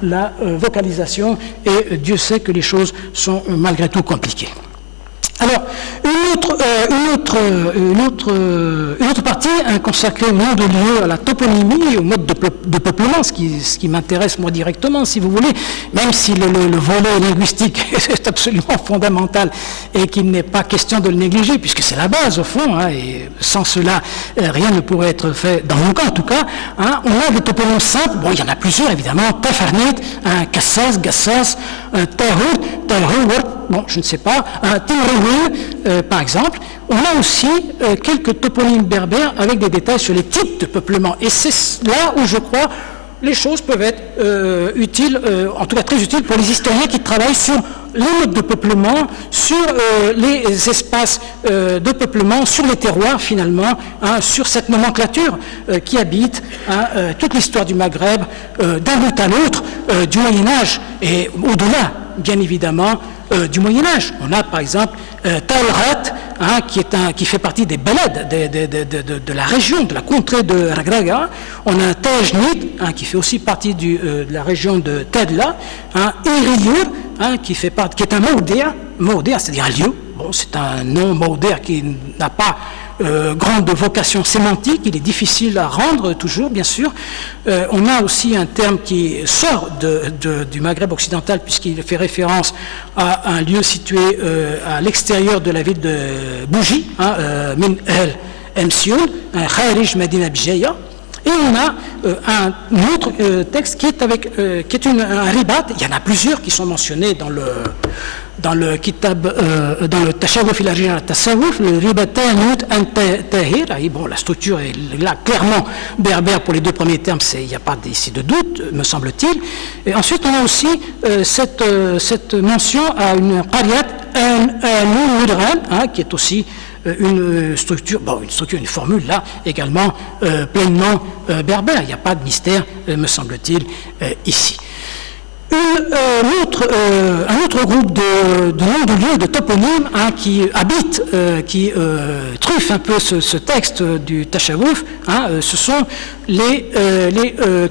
la vocalisation, et Dieu sait que les choses sont malgré tout compliquées. Alors, une autre partie consacrée au nom de lieu, à la toponymie, au mode de peuplement, ce qui m'intéresse moi directement, si vous voulez, même si le volet linguistique est absolument fondamental et qu'il n'est pas question de le négliger, puisque c'est la base au fond, hein, et sans cela, rien ne pourrait être fait, dans mon cas en tout cas. Hein, on a des toponymes simples, bon, il y en a plusieurs évidemment, Tafarnit, Kassas, Gassas, Tahur, bon, je ne sais pas, par exemple. On a aussi quelques toponymes berbères avec des détails sur les types de peuplement. Et c'est là où je crois les choses peuvent être utiles, en tout cas très utiles pour les historiens qui travaillent sur les modes de peuplement, sur les espaces de peuplement, sur les terroirs finalement, hein, sur cette nomenclature qui habite, hein, toute l'histoire du Maghreb, d'un bout à l'autre, du Moyen-Âge et au-delà, bien évidemment, du Moyen-Âge. On a par exemple Talrat, hein, qui fait partie des Beled de la région, de la contrée de Ragraga. On a Tajnid, hein, qui fait aussi partie de la région de Tedla. Hein, Iriyur, hein, qui est un Maudéa, c'est-à-dire un lieu. Bon, c'est un nom Maudéa qui n'a pas grande vocation sémantique, il est difficile à rendre toujours, bien sûr. On a aussi un terme qui sort du Maghreb occidental, puisqu'il fait référence à un lieu situé à l'extérieur de la ville de Bougie, Min El Msioun, un Kharij Medina Bjaya. Et on a un autre texte qui est un ribat. Il y en a plusieurs qui sont mentionnés dans le kitab, dans le Tashawuf il-Arjin al-Tasawuf, le ribat Tanut an-Tahir. Bon, la structure est là clairement berbère pour les deux premiers termes, il n'y a pas ici de doute, me semble-t-il. Et ensuite, on a aussi cette mention à une qariat qui est aussi une structure, une formule là également pleinement berbère. Il n'y a pas de mystère, me semble-t-il, ici. Un autre groupe de noms de lieux, de toponymes qui habitent, qui truffent un peu ce texte du Tashawuf, ce sont les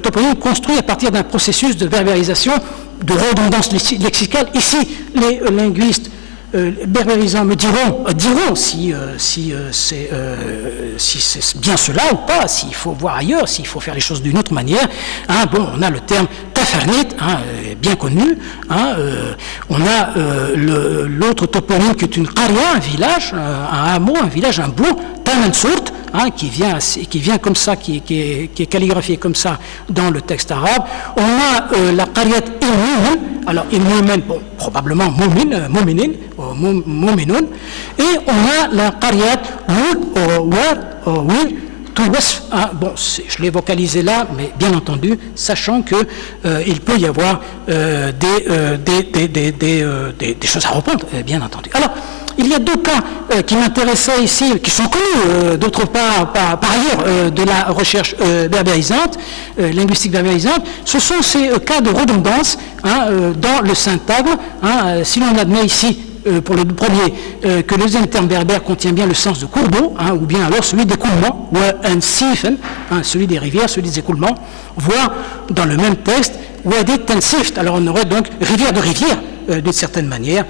toponymes construits à partir d'un processus de berbérisation, de redondance lexicale. Ici, les linguistes berbérisants me diront si c'est bien cela ou pas, s'il faut voir ailleurs, s'il faut faire les choses d'une autre manière. On a le terme Tafernit, bien connu. On a l'autre toponyme qui est une qaria, un village, un hameau, un village, un bourg, Tamansurt, qui vient comme ça, qui est calligraphié comme ça dans le texte arabe. On a la qariat Ilmumen, alors Ilmumen, probablement Mominin, Mominun, et on a la qariat Wil, je l'ai vocalisé là, mais bien entendu, sachant que il peut y avoir des choses à reprendre, bien entendu. Alors, il y a deux cas qui m'intéressaient ici, qui sont connus d'autre part par ailleurs de la recherche berbérisante, linguistique berbérisante. Ce sont ces cas de redondance dans le syntagme. Si l'on admet ici, pour le premier, que le deuxième terme berbère contient bien le sens de cours d'eau, ou bien alors celui d'écoulement, ou un sifen, celui des rivières, celui des écoulements, voire dans le même texte, Wadi Tansift. Alors on aurait donc rivière de rivière, d'une certaine manière.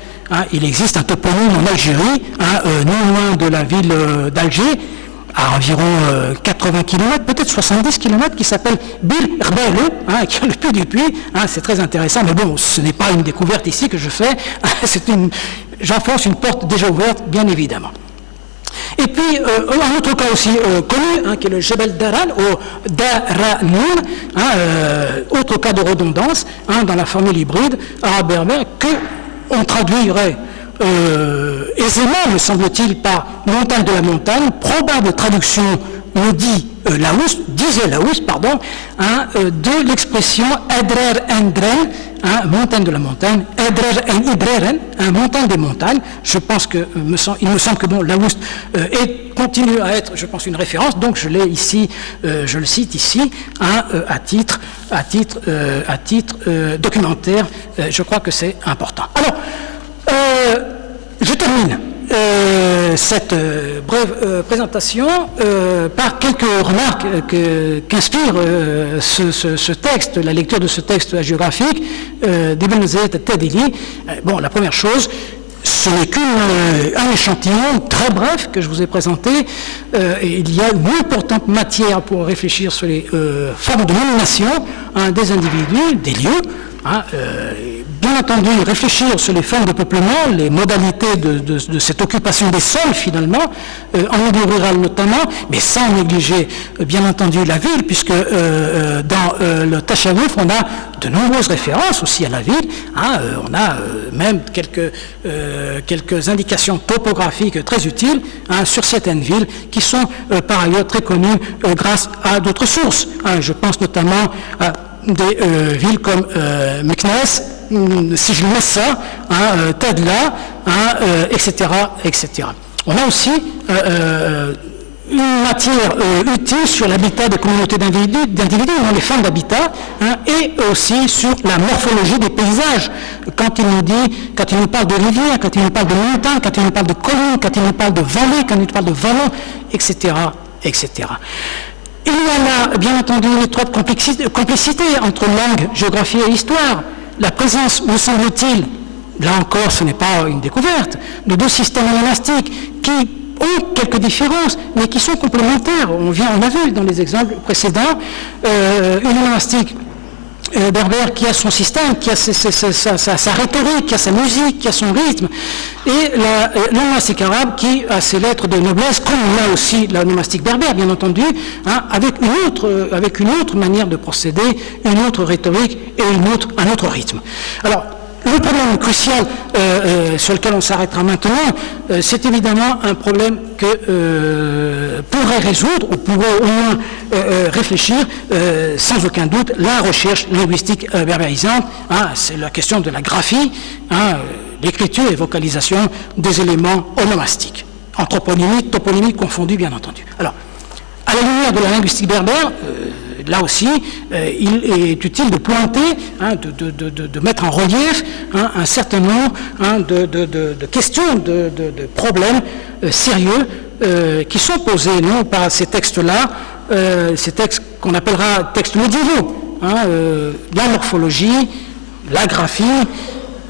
Il existe un toponyme en Algérie, non loin de la ville d'Alger, à environ 80 km, peut-être 70 km, qui s'appelle Bir Rbalou, qui est le puits du puits. C'est très intéressant, mais bon, ce n'est pas une découverte ici que je fais, j'enfonce une porte déjà ouverte, bien évidemment. Et puis, un autre cas aussi connu, qui est le Jebel Daran, ou Daranoun, autre cas de redondance, dans la formule hybride arabe-berbère, qu'on traduirait aisément, me semble-t-il, par montagne de la montagne. Probable traduction me dit disait Laous, de l'expression Adrer Endren, montagne de la montagne, Adrer en Idreren, montagne des montagnes. Je pense que il me semble que Laous continue à être, je pense, une référence. Donc je l'ai ici, je le cite ici, à titre documentaire. Je crois que c'est important. Alors, je termine cette brève présentation par quelques remarques qu'inspire ce texte, la lecture de ce texte géographique d'Ibn Zayd al-Tadili. La première chose, ce n'est qu'un échantillon très bref que je vous ai présenté. Et il y a une importante matière pour réfléchir sur les formes de nomination des individus, des lieux. Bien entendu, réfléchir sur les formes de peuplement, les modalités de cette occupation des sols, finalement, en milieu rural notamment, mais sans négliger, bien entendu, la ville, puisque dans le Tashawuf, on a de nombreuses références aussi à la ville. On a même quelques indications topographiques très utiles sur certaines villes qui sont par ailleurs très connues grâce à d'autres sources. Je pense notamment à des villes comme Meknès, Sijlmessa, Tadla, etc., etc. On a aussi une matière utile sur l'habitat des communautés d'individus, les formes d'habitat, et aussi sur la morphologie des paysages. Quand il nous parle de rivières, quand il nous parle de montagnes, quand il nous parle de collines, quand il nous parle de vallées, quand il nous parle de vallons, etc., etc. Il y en a, bien entendu, une étroite complicité entre langue, géographie et histoire. La présence, me semble-t-il, là encore, ce n'est pas une découverte, de deux systèmes monastiques qui ont quelques différences, mais qui sont complémentaires. On a vu dans les exemples précédents une onomastique berbère qui a son système, qui a sa rhétorique, qui a sa musique, qui a son rythme, et l'onomastique arabe qui a ses lettres de noblesse, comme on a aussi l'onomastique berbère, bien entendu, avec une autre manière de procéder, une autre rhétorique et un autre rythme. Alors, le problème crucial sur lequel on s'arrêtera maintenant, c'est évidemment un problème que pourrait résoudre, ou pourrait au moins réfléchir, sans aucun doute, la recherche linguistique berbérisante. C'est la question de la graphie, l'écriture et vocalisation des éléments onomastiques. Anthroponymie, toponymie confondue, bien entendu. Alors, à la lumière de la linguistique berbère, là aussi, il est utile de pointer, de mettre en relief un certain nombre de questions, de problèmes sérieux qui sont posés non, par ces textes-là, ces textes qu'on appellera textes médiévaux, la morphologie, la graphie,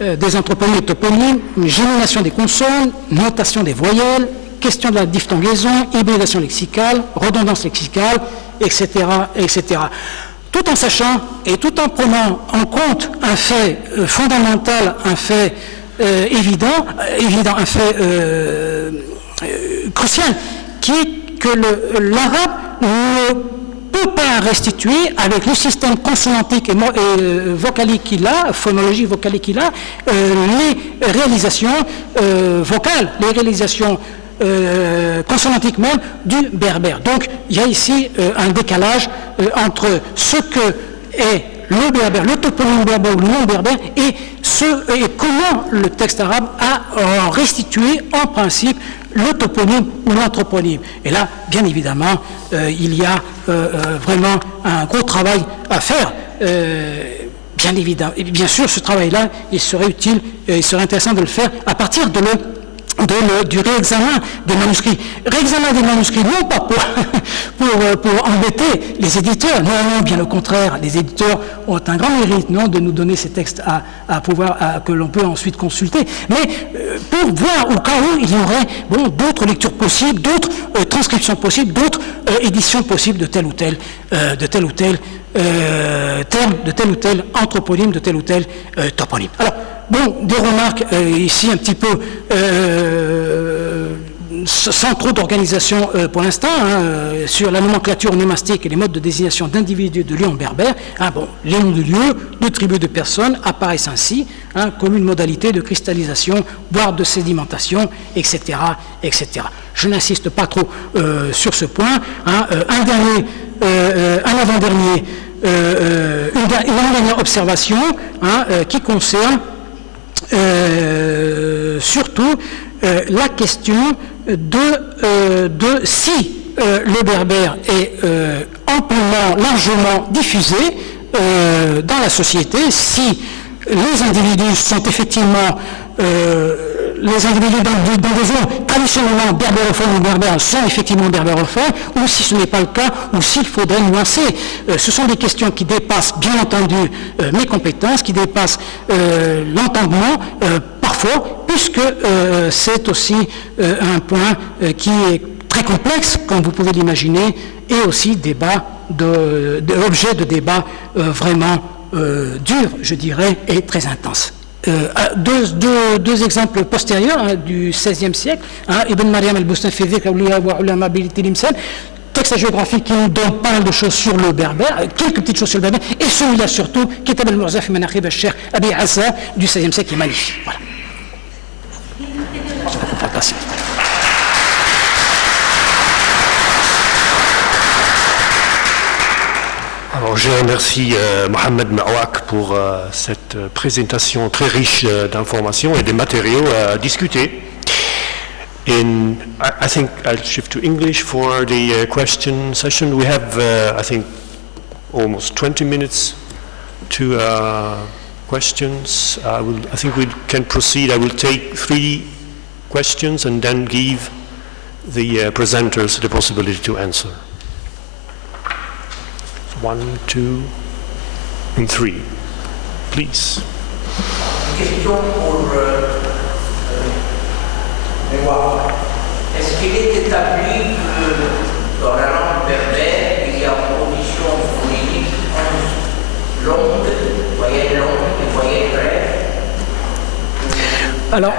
des anthroponymes et toponymes, gémination des consonnes, notation des voyelles, question de la diphtongaison, hybridation lexicale, redondance lexicale, etc., etc. Tout en sachant et tout en prenant en compte un fait fondamental, un fait évident, un fait crucial, qui est que l'arabe ne peut pas restituer, avec le système consonantique et vocalique qu'il a, phonologique vocalique qu'il a, les réalisations vocales, les réalisations consonantique même du berbère. Donc il y a ici un décalage entre ce que est le berbère, le toponyme berbère ou le nom berbère et comment le texte arabe a restitué en principe le toponyme ou l'anthroponyme. Et là, bien évidemment, il y a vraiment un gros travail à faire. Bien évidemment. Et bien sûr, ce travail-là, il serait utile, il serait intéressant de le faire à partir du réexamen des manuscrits. Réexamen des manuscrits, non pas pour embêter les éditeurs, non, bien au contraire, les éditeurs ont un grand mérite, non, de nous donner ces textes que l'on peut ensuite consulter, mais pour voir au cas où il y aurait d'autres lectures possibles, d'autres transcriptions possibles, d'autres éditions possibles de tel ou tel terme, de tel ou tel anthroponyme, de tel ou tel toponyme. Alors, des remarques ici un petit peu sans trop d'organisation pour l'instant, sur la nomenclature onomastique et les modes de désignation d'individus de lieux en berbère. Les noms de lieux, de tribus de personnes apparaissent ainsi comme une modalité de cristallisation, voire de sédimentation, etc., etc. Je n'insiste pas trop sur ce point. Un avant-dernier, une avant-dernière observation qui concerne surtout la question de si le berbère est amplement, largement diffusé dans la société, si les individus sont effectivement les individus dans des zones traditionnellement berbérophones ou berbères sont effectivement berbérophones, ou si ce n'est pas le cas, ou s'il faudrait nuancer. Ce sont des questions qui dépassent bien entendu mes compétences, qui dépassent l'entendement parfois, puisque c'est aussi un point qui est très complexe, comme vous pouvez l'imaginer, et aussi objet de débat vraiment dur, je dirais, et très intense. Deux exemples postérieurs du XVIe siècle, Ibn Mariam al-Bustan fi dhikr awliya wa ulama bil Tilimsan, texte géographique qui nous donne pas mal de choses sur le berbère, quelques petites choses sur le berbère, et celui-là surtout, Kitab al-Mu'za fi Manaqib al-Cheikh Abi Assa du XVIe siècle, qui est magnifique. Voilà. Je peux pas passer. Alors, je remercie Mohamed Maouak pour cette présentation très riche d'informations et de matériaux à discuter. I think I'll shift to English for the question session. We have, I think, almost 20 minutes to questions. I think we can proceed. I will take 3 questions and then give the presenters the possibility to answer. 1, 2, and 3. Please. Question pour mémoire. Est-ce qu'il est établi que dans la langue berbère, il y a une condition phonétique longue, voyelle longue et voyelle brève? Alors,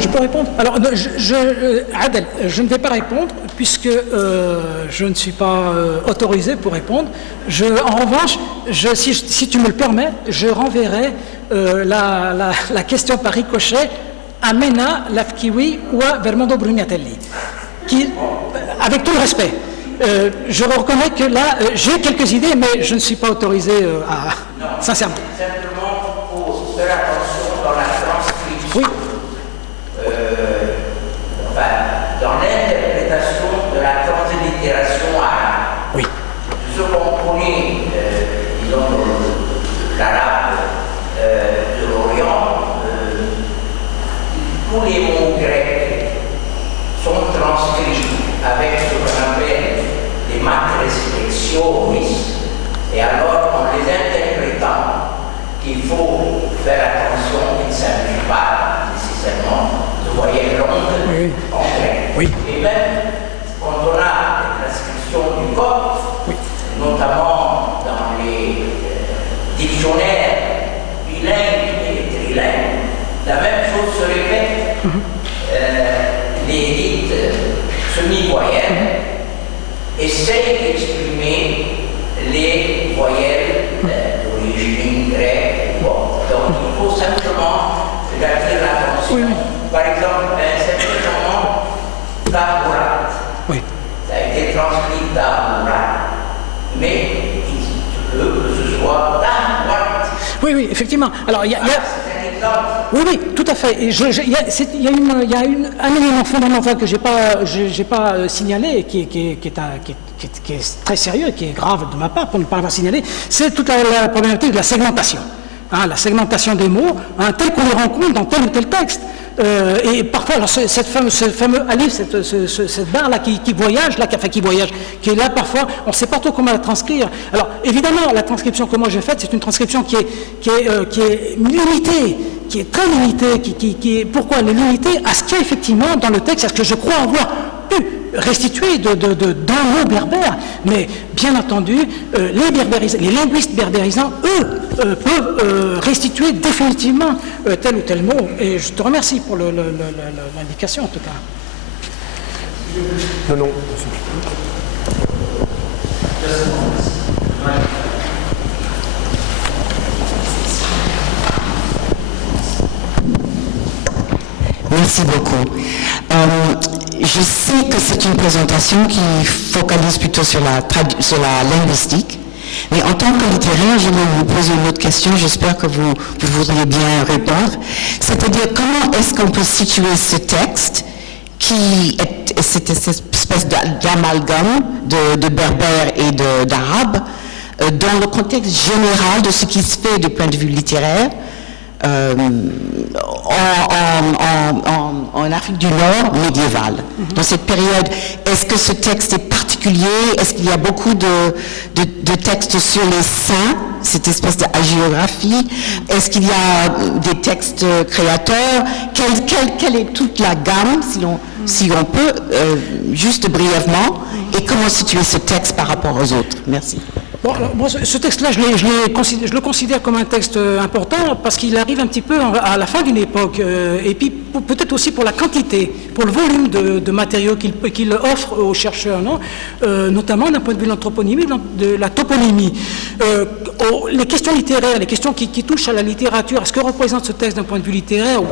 je peux répondre? Alors, Adel, je ne vais pas répondre puisque je ne suis pas autorisé pour répondre. En revanche, si tu me le permets, je renverrai la question par ricochet à Mena Lafkiwi ou à Vermondo Brugnatelli, avec tout le respect. Je reconnais que là, j'ai quelques idées, mais je ne suis pas autorisé sincèrement. Simplement pour faire attention dans la transcription. Oui. Dans l'interprétation de la translittération arabe. Oui. Ce qu'on connaît, disons, l'arabe de l'Orient, tous les mots grecs sont transcrits avec ce qu'on appelle les macreslexionis. Et alors, en les interprétant, il faut faire attention qu'il ne s'agit pas nécessairement de voyelles longues en grec. Oui. Et même quand on a les transcriptions du code, notamment dans les dictionnaires bilingues et trilingues, la même chose se répète. Les dites semi-voyelles essayent d'exprimer les voyelles d'origine grecque. Donc il faut simplement attirer l'attention. Par exemple, à un certain moment, Taburat. Oui. Ça a été transcrit Taburat. Mais il se peut que ce soit Taburat. Oui, effectivement. Alors, il y a... C'est un exemple. Oui, tout à fait. Et il y a un élément fondamental que j'ai pas signalé et qui est très sérieux, qui est grave de ma part pour ne pas l'avoir signalé, c'est toute la problématique de la segmentation. La segmentation des mots, tel qu'on les rencontre dans tel ou tel texte. Et parfois, alors ce fameux alif, cette barre-là qui voyage, qui est là parfois, on ne sait pas trop comment la transcrire. Alors, évidemment, la transcription que moi j'ai faite, c'est une transcription qui est limitée, qui est très limitée, pourquoi elle est limitée à ce qu'il y a effectivement dans le texte, à ce que je crois avoir pu restituer d'un mot berbère, mais bien entendu, les linguistes berbérisants, eux, peuvent restituer définitivement tel ou tel mot, et je te remercie pour l'indication en tout cas. Non. Merci beaucoup. Je sais que c'est une présentation qui focalise plutôt sur la linguistique, mais en tant que littéraire, je vais vous poser une autre question, j'espère que vous voudriez bien répondre. C'est-à-dire, comment est-ce qu'on peut situer ce texte qui est cette espèce d'amalgame de berbère et d'arabe dans le contexte général de ce qui se fait du point de vue littéraire en Afrique du Nord médiévale. Dans cette période, est-ce que ce texte est particulier? Est-ce qu'il y a beaucoup de textes sur les saints, cette espèce d'hagiographie? Est-ce qu'il y a des textes créateurs? Quelle est toute la gamme, si on peut, juste brièvement, et comment situer ce texte par rapport aux autres? Merci. Bon, alors, moi, ce texte-là, je le considère comme un texte important parce qu'il arrive un petit peu à la fin d'une époque, et puis peut-être aussi pour la quantité, pour le volume de matériaux qu'il offre aux chercheurs, non notamment d'un point de vue de l'anthroponymie, de la toponymie. Les questions littéraires, les questions qui touchent à la littérature, à ce que représente ce texte d'un point de vue littéraire, ou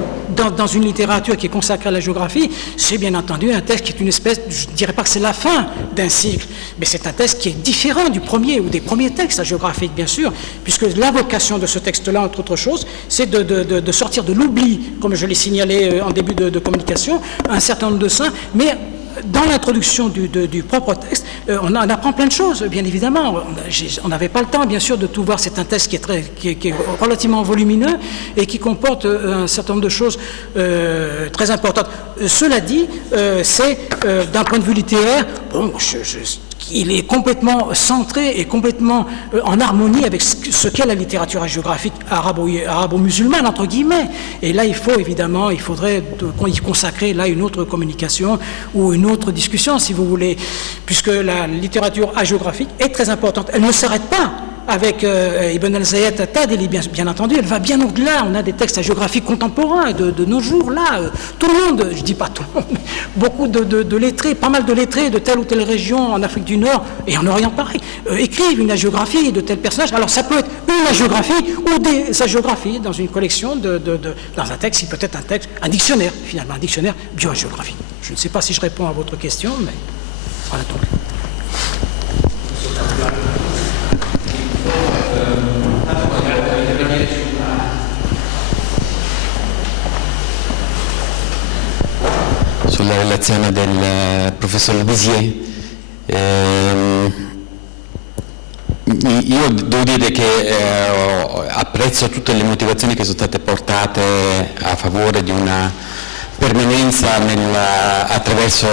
dans une littérature qui est consacrée à la géographie, c'est bien entendu un texte qui est une espèce, je ne dirais pas que c'est la fin d'un cycle, mais c'est un texte qui est différent du premier ou des premiers textes géographiques, bien sûr, puisque la vocation de ce texte-là, entre autres choses, c'est de sortir de l'oubli, comme je l'ai signalé en début de communication, un certain nombre de saints, mais dans l'introduction du propre texte, on apprend plein de choses, bien évidemment. On n'avait pas le temps, bien sûr, de tout voir. C'est un texte qui est relativement volumineux et qui comporte un certain nombre de choses très importantes. Cela dit, c'est, d'un point de vue littéraire, bon, il est complètement centré et complètement en harmonie avec ce qu'est la littérature géographique arabo-musulmane, entre guillemets. Et là, il faudrait y consacrer là une autre communication ou une autre discussion, si vous voulez, puisque la littérature géographique est très importante. Elle ne s'arrête pas avec Ibn al-Zayyat at-Tadili, bien entendu, elle va bien au-delà. On a des textes géographiques contemporains de nos jours, là. Tout le monde, je dis pas tout le monde, mais beaucoup de lettrés, pas mal de lettrés de telle ou telle région en Afrique du Nord et en Orient pareil, écrivent une hagiographie de tel personnage. Alors ça peut être une hagiographie ou des hagiographies dans une collection dans un texte, il peut être un dictionnaire, finalement, un dictionnaire bio-hagiographique. Je ne sais pas si je réponds à votre question, mais voilà donc. Sulla relazione del professor Lisier, io devo dire che apprezzo tutte le motivazioni che sono state portate a favore di una permanenza attraverso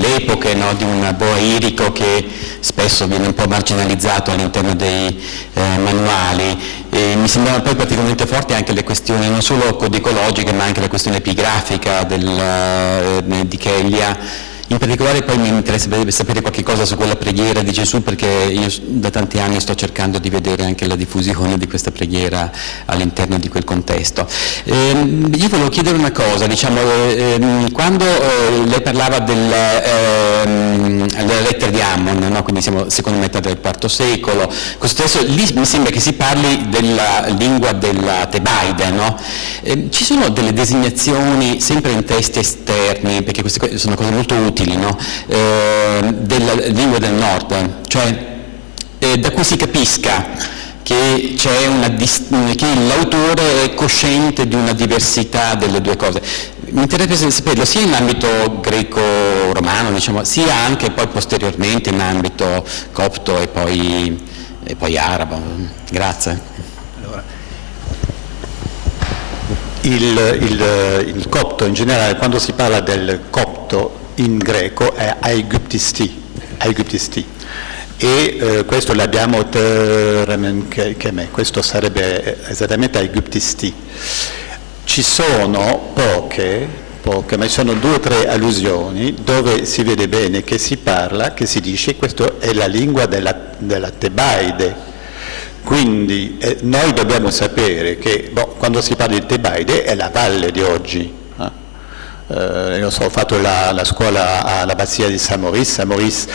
le epoche, no, di un boa irico che spesso viene un po' marginalizzato all'interno dei manuali. E mi sembrava poi particolarmente forte anche le questioni non solo codicologiche ma anche la questione epigrafica di Kellia. In particolare poi mi interesserebbe sapere qualche cosa su quella preghiera di Gesù, perché io da tanti anni sto cercando di vedere anche la diffusione di questa preghiera all'interno di quel contesto. Io volevo chiedere una cosa, quando lei parlava della lettera di Ammon, no? Quindi siamo seconda metà del IV secolo, questo testo, lì mi sembra che si parli della lingua della Tebaide, no? Ci sono delle designazioni sempre in testi esterni, perché queste sono cose molto utili, no? Della lingua del nord, cioè da cui si capisca che che l'autore è cosciente di una diversità delle due cose. Mi interessa saperlo sia in ambito greco-romano, sia anche poi posteriormente in ambito copto e poi arabo. Grazie. Allora, il copto in generale, quando si parla del copto in greco è aegyptisti, e questo l'abbiamo questo sarebbe esattamente aegyptisti. Ci sono poche, ma ci sono 2 o 3 allusioni dove si vede bene che si dice questa è la lingua della Tebaide. Quindi noi dobbiamo sapere che quando si parla di Tebaide è la valle di oggi. Io ho fatto la scuola all'abbazia di Saint-Maurice.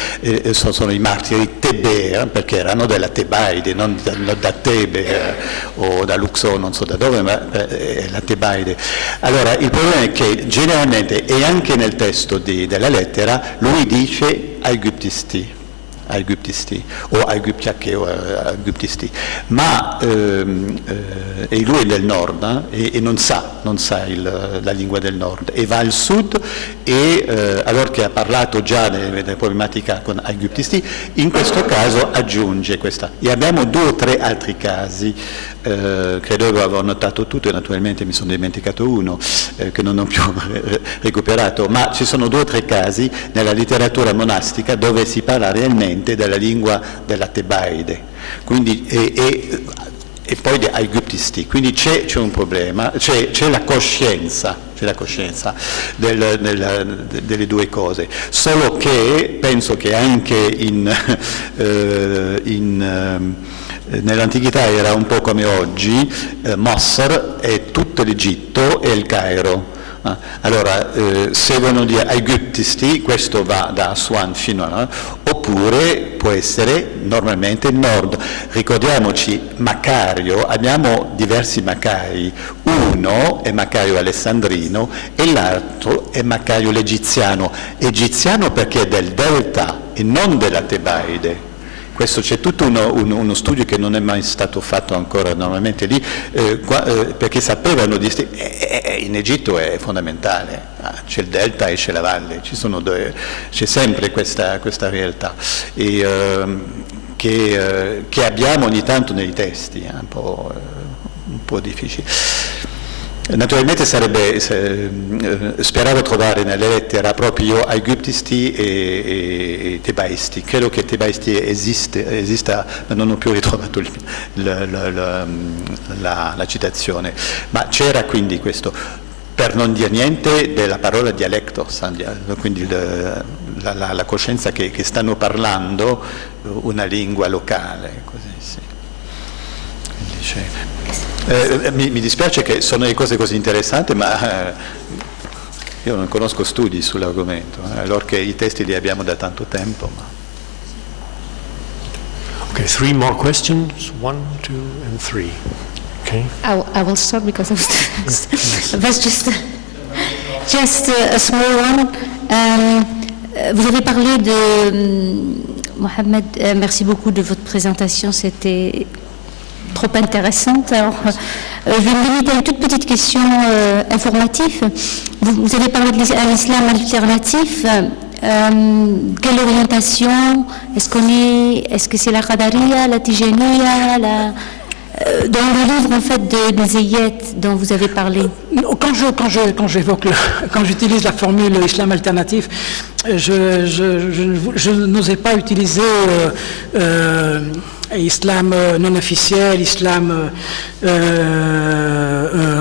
Sono i martiri Tebè, perché erano della Tebaide, non da Tebe o da Luxor, non so da dove, ma è la Tebaide. Allora il problema è che generalmente, e anche nel testo della lettera, lui dice aegyptisti o aegyptiache o aegyptisti, ma e lui è del nord e non sa la lingua del nord e va al sud e allora che ha parlato già della problematica con aegyptisti, in questo caso aggiunge questa. E abbiamo 2 o 3 altri casi, credo che avevo notato tutto e naturalmente mi sono dimenticato uno che non ho più recuperato, ma ci sono 2 o 3 casi nella letteratura monastica dove si parla realmente della lingua della Tebaide, quindi, e poi di aegyptisti, quindi c'è un problema, c'è la coscienza delle 2 cose, solo che penso che anche nell'antichità era un po' come oggi, Mossar è tutto l'Egitto e il Cairo. Allora, se vogliono dire aegyptisti, questo va da Aswan fino a, oppure può essere normalmente il nord. Ricordiamoci, Macario, abbiamo diversi Macari, uno è Macario alessandrino e l'altro è Macario l'egiziano perché è del delta e non della Tebaide. Questo c'è tutto uno studio che non è mai stato fatto ancora normalmente lì, perché sapevano in Egitto è fondamentale, c'è il delta e c'è la valle, c'è sempre questa realtà che abbiamo ogni tanto nei testi, un po' difficile. Naturalmente speravo trovare nella lettera proprio egiptisti e tebaisti. Credo che tebaisti esista, ma non ho più ritrovato la citazione. Ma c'era quindi questo, per non dire niente della parola dialectos, quindi la coscienza che stanno parlando una lingua locale. Così, sì. Quindi mi dispiace che sono cose così interessanti, ma io non conosco studi sull'argomento, allora che i testi li abbiamo da tanto tempo. Ma... Okay, 3 more questions. 1, 2, and 3. Okay. I will start because I was just a small one. Vous avez parlé de Mohamed. Merci beaucoup de votre présentation. C'était trop intéressante. Alors, je vais me limiter à une toute petite question informative. Vous avez parlé de l'islam alternatif. Quelle orientation? Est-ce que c'est la Qadariya, la Tijaniya, dans le livre en fait de Zayed dont vous avez parlé? Quand j'utilise la formule islam alternatif, je n'osais pas utiliser islam non officiel, islam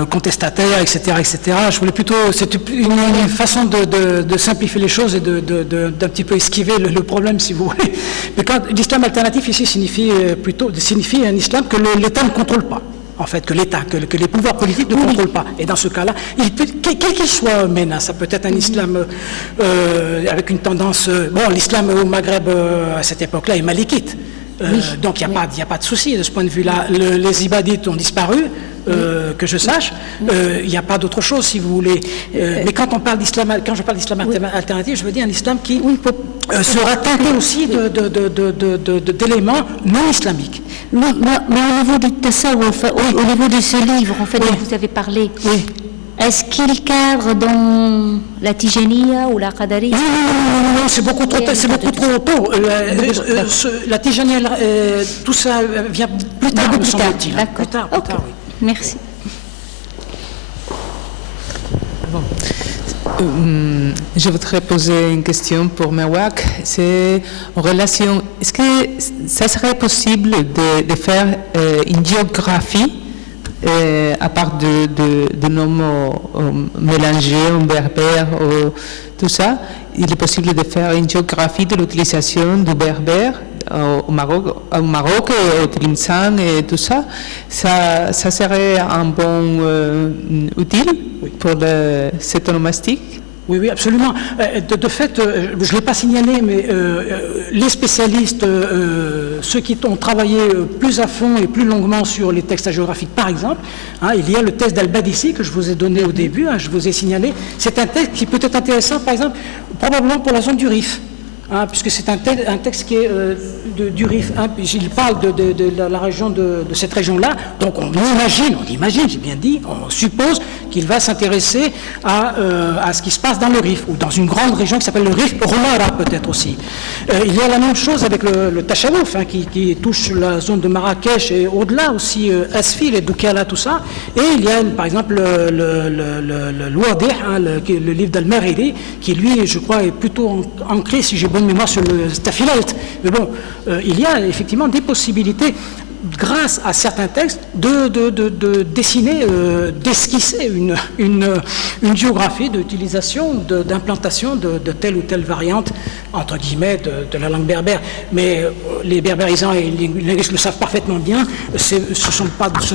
contestataire, etc., etc. Je voulais plutôt, c'est une façon de simplifier les choses et d'un petit peu esquiver le problème, si vous voulez. Mais quand l'islam alternatif ici signifie un islam que l'État ne contrôle pas. En fait, que l'État, que les pouvoirs politiques ne contrôlent pas. Et dans ce cas-là, quel qu'il soit MENA, ça peut être un islam avec une tendance... Bon, l'islam au Maghreb, à cette époque-là, est malikite. Donc il n'y a pas de souci de ce point de vue-là. Les ibadites ont disparu, que je sache. Il n'y a pas d'autre chose, si vous voulez. Mais quand je parle d'islam alternatif, je veux dire un islam qui sera teinté aussi d'éléments non islamiques. Oui, mais au niveau du tasawwuf, au niveau de ce livre en fait, dont vous avez parlé, est-ce qu'il cadre dans la Tijaniya ou la Qadariya? Non, c'est beaucoup trop tôt. La Tijaniya, tout ça vient plus tard, me semble-t-il. Plus tard, oui. Merci. Je voudrais poser une question pour Mewak. C'est en relation. Est-ce que ça serait possible de faire une géographie à part de noms mélangés, en berbère, tout ça? Il est possible de faire une géographie de l'utilisation du berbère au Maroc et au Tlemcen et tout ça. Ça serait un bon utile pour cette onomastique? Oui, absolument. De fait, je ne l'ai pas signalé, mais les spécialistes, ceux qui ont travaillé plus à fond et plus longuement sur les textes géographiques, par exemple, il y a le texte d'Al-Badissi que je vous ai donné au début, je vous ai signalé. C'est un texte qui peut être intéressant, par exemple, probablement pour la zone du Rif. Puisque c'est un texte qui est du Rif. Il parle de la région de cette région-là. Donc on imagine, j'ai bien dit, on suppose qu'il va s'intéresser à ce qui se passe dans le Rif, ou dans une grande région qui s'appelle le Rif Romara peut-être aussi. Il y a la même chose avec le Tachalouf, qui touche la zone de Marrakech et au-delà aussi, Asfil et Doukala, tout ça. Et il y a par exemple le Louadih, le livre d'Al-Mariri, qui lui, je crois, est plutôt ancré, si j'ai bonne mémoire, sur le Stafilalt. Mais bon, il y a effectivement des possibilités, grâce à certains textes, de dessiner, d'esquisser une géographie d'utilisation, d'implantation de telle ou telle variante, entre guillemets, de la langue berbère. Mais les berbérisants et les linguistes le savent parfaitement bien, ce ne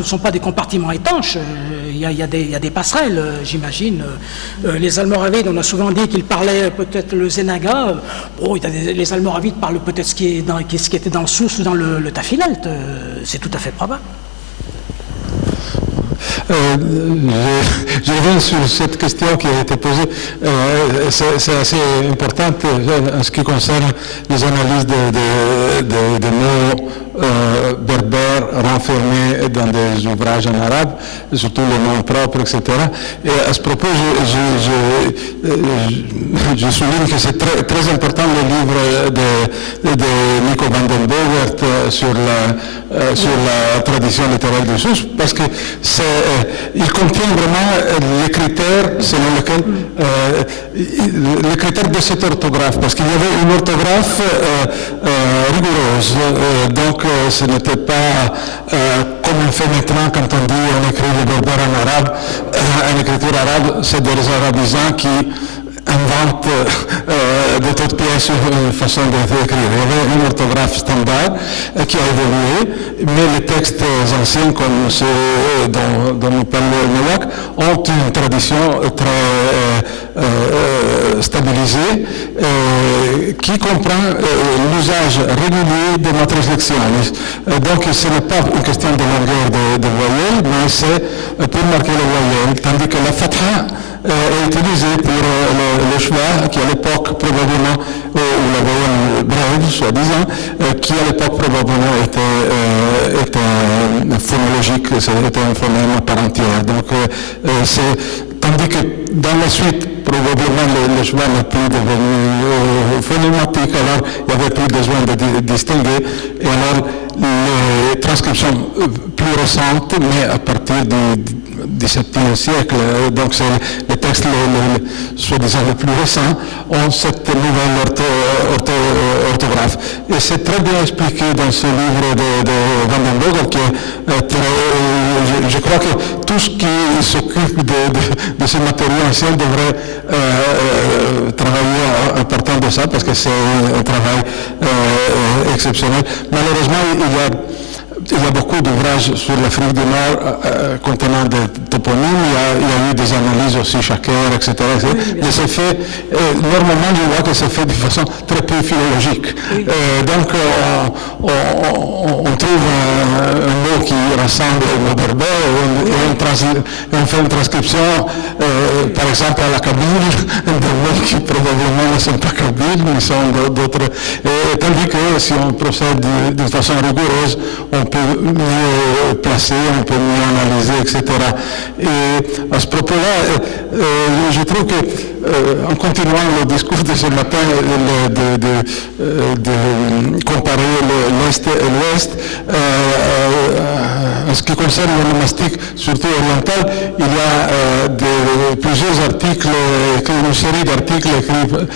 sont pas des compartiments étanches. Il y a des passerelles, j'imagine. Les Almoravides, on a souvent dit qu'ils parlaient peut-être le Zenaga. Les Almoravides parlent peut-être ce qui était dans le Souss ou dans le Tafilalt. C'est tout à fait probable. Je reviens sur cette question qui a été posée. C'est assez important en ce qui concerne les analyses de mots berbères renfermés dans des ouvrages en arabe, surtout les noms propres, etc. Et à ce propos, je souligne que c'est très important le livre de Nico van den Bogert sur la tradition littéraire de Sousse, parce que il contient vraiment les critères selon lesquels les critères de cette orthographe, parce qu'il y avait une orthographe rigoureuse, donc ce n'était pas comme on fait maintenant quand on dit on écrit le berbère en arabe, en écriture arabe, c'est des arabisants qui inventent de toutes pièces une façon d'écrire. Il y avait une orthographe standard qui a évolué, mais les textes anciens comme ceux dont nous parle Nowak ont une tradition très stabilisée qui comprend l'usage régulier de matrices lectionnistes. Donc ce n'est pas une question de longueur de voyelles, mais c'est pour marquer les voyelles, tandis que la fatha est utilisée pour le choix qui à l'époque probablement, ou la voyelle brève, soi-disant, qui à l'époque probablement était phonologique, c'était un phonème à part entière. Donc tandis que dans la suite, probablement le choix n'est plus devenu phonématique, alors il n'y avait plus besoin de distinguer, et alors les transcriptions plus récentes, mais à partir du XVIIe siècle, donc c'est les textes soi-disant les plus récents, ont cette nouvelle orthographe. Et c'est très bien expliqué dans ce livre de Van den Bogert, qui est je crois que tout ce qui s'occupe de ces matériaux anciens devrait travailler en partant de ça, parce que c'est un travail exceptionnel. Malheureusement, il y a beaucoup d'ouvrages sur l'Afrique du Nord contenant des toponymes, il y a eu des analyses aussi, Chaker, etc. Mais c'est fait, normalement, je vois que c'est fait de façon très peu philologique. Donc, on trouve un mot qui ressemble au berbère et on fait une transcription, par exemple, à la kabyle, de mots qui probablement ne sont pas kabyles, mais sont d'autres. Tandis que si on procède d'une façon rigoureuse, on peut mieux placer, on peut mieux analyser, etc. Et à ce propos-là, je trouve que, en continuant le discours de ce matin, de comparer l'Est et l'Ouest, en ce qui concerne l'onomastique, surtout orientale, il y a plusieurs articles, une série d'articles écrits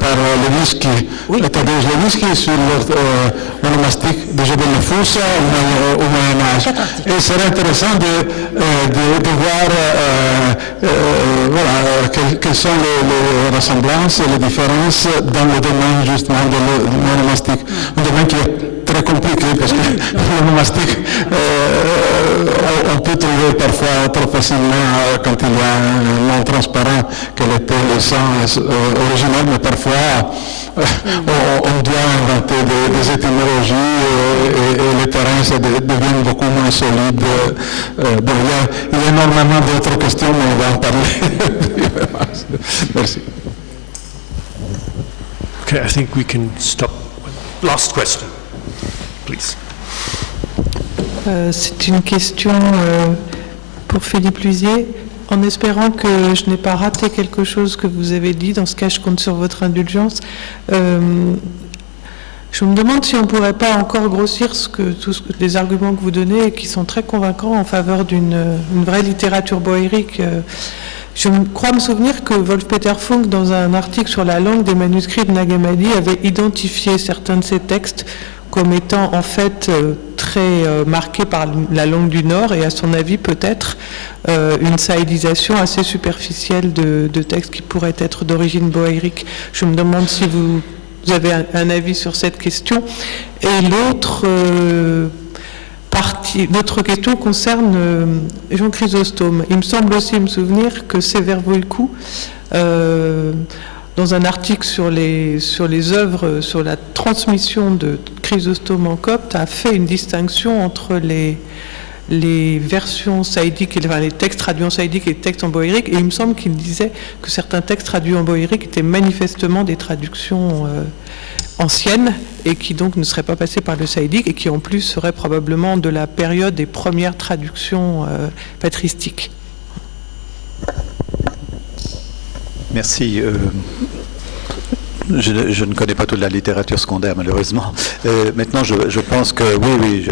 par Lewinsky, Tadeusz Lewinsky, sur l'onomastique de Jebel Nefoussa au Moyen-Âge. Et c'est intéressant de voir quelles sont les ressemblances et les différences dans le domaine justement de l'onomastique. Un domaine qui est très compliqué parce que l'onomastique, on peut trouver parfois trop facilement quand il y a un nom transparent quel était le sens original, mais parfois on doit inventer des étymologies et les terrains deviennent beaucoup moins solides. Bon, il y a énormément d'autres questions, mais on va en parler. Merci. Okay, I think we can stop. Last question, please. C'est une question pour Philippe Luisier. En espérant que je n'ai pas raté quelque chose que vous avez dit, dans ce cas je compte sur votre indulgence. Je me demande si on ne pourrait pas encore grossir les arguments que vous donnez et qui sont très convaincants en faveur d'une vraie littérature boérique. Je crois me souvenir que Wolf-Peter Funk, dans un article sur la langue des manuscrits de Nag Hammadi, avait identifié certains de ces textes comme étant en fait très marqués par la langue du Nord et à son avis peut-être une sahélisation assez superficielle de textes qui pourraient être d'origine boérique. Je me demande si vous avez un avis sur cette question. Et l'autre question concerne Jean Chrysostome. Il me semble aussi me souvenir que Sever Voïkou, dans un article sur les œuvres, sur la transmission de Chrysostome en copte, a fait une distinction entre les versions saïdiques, enfin les textes traduits en saïdique et les textes en boérique, et il me semble qu'il disait que certains textes traduits en boérique étaient manifestement des traductions anciennes et qui donc ne seraient pas passées par le saïdique et qui en plus seraient probablement de la période des premières traductions patristiques. Merci. Je ne connais pas toute la littérature secondaire, malheureusement. Maintenant, je pense que oui,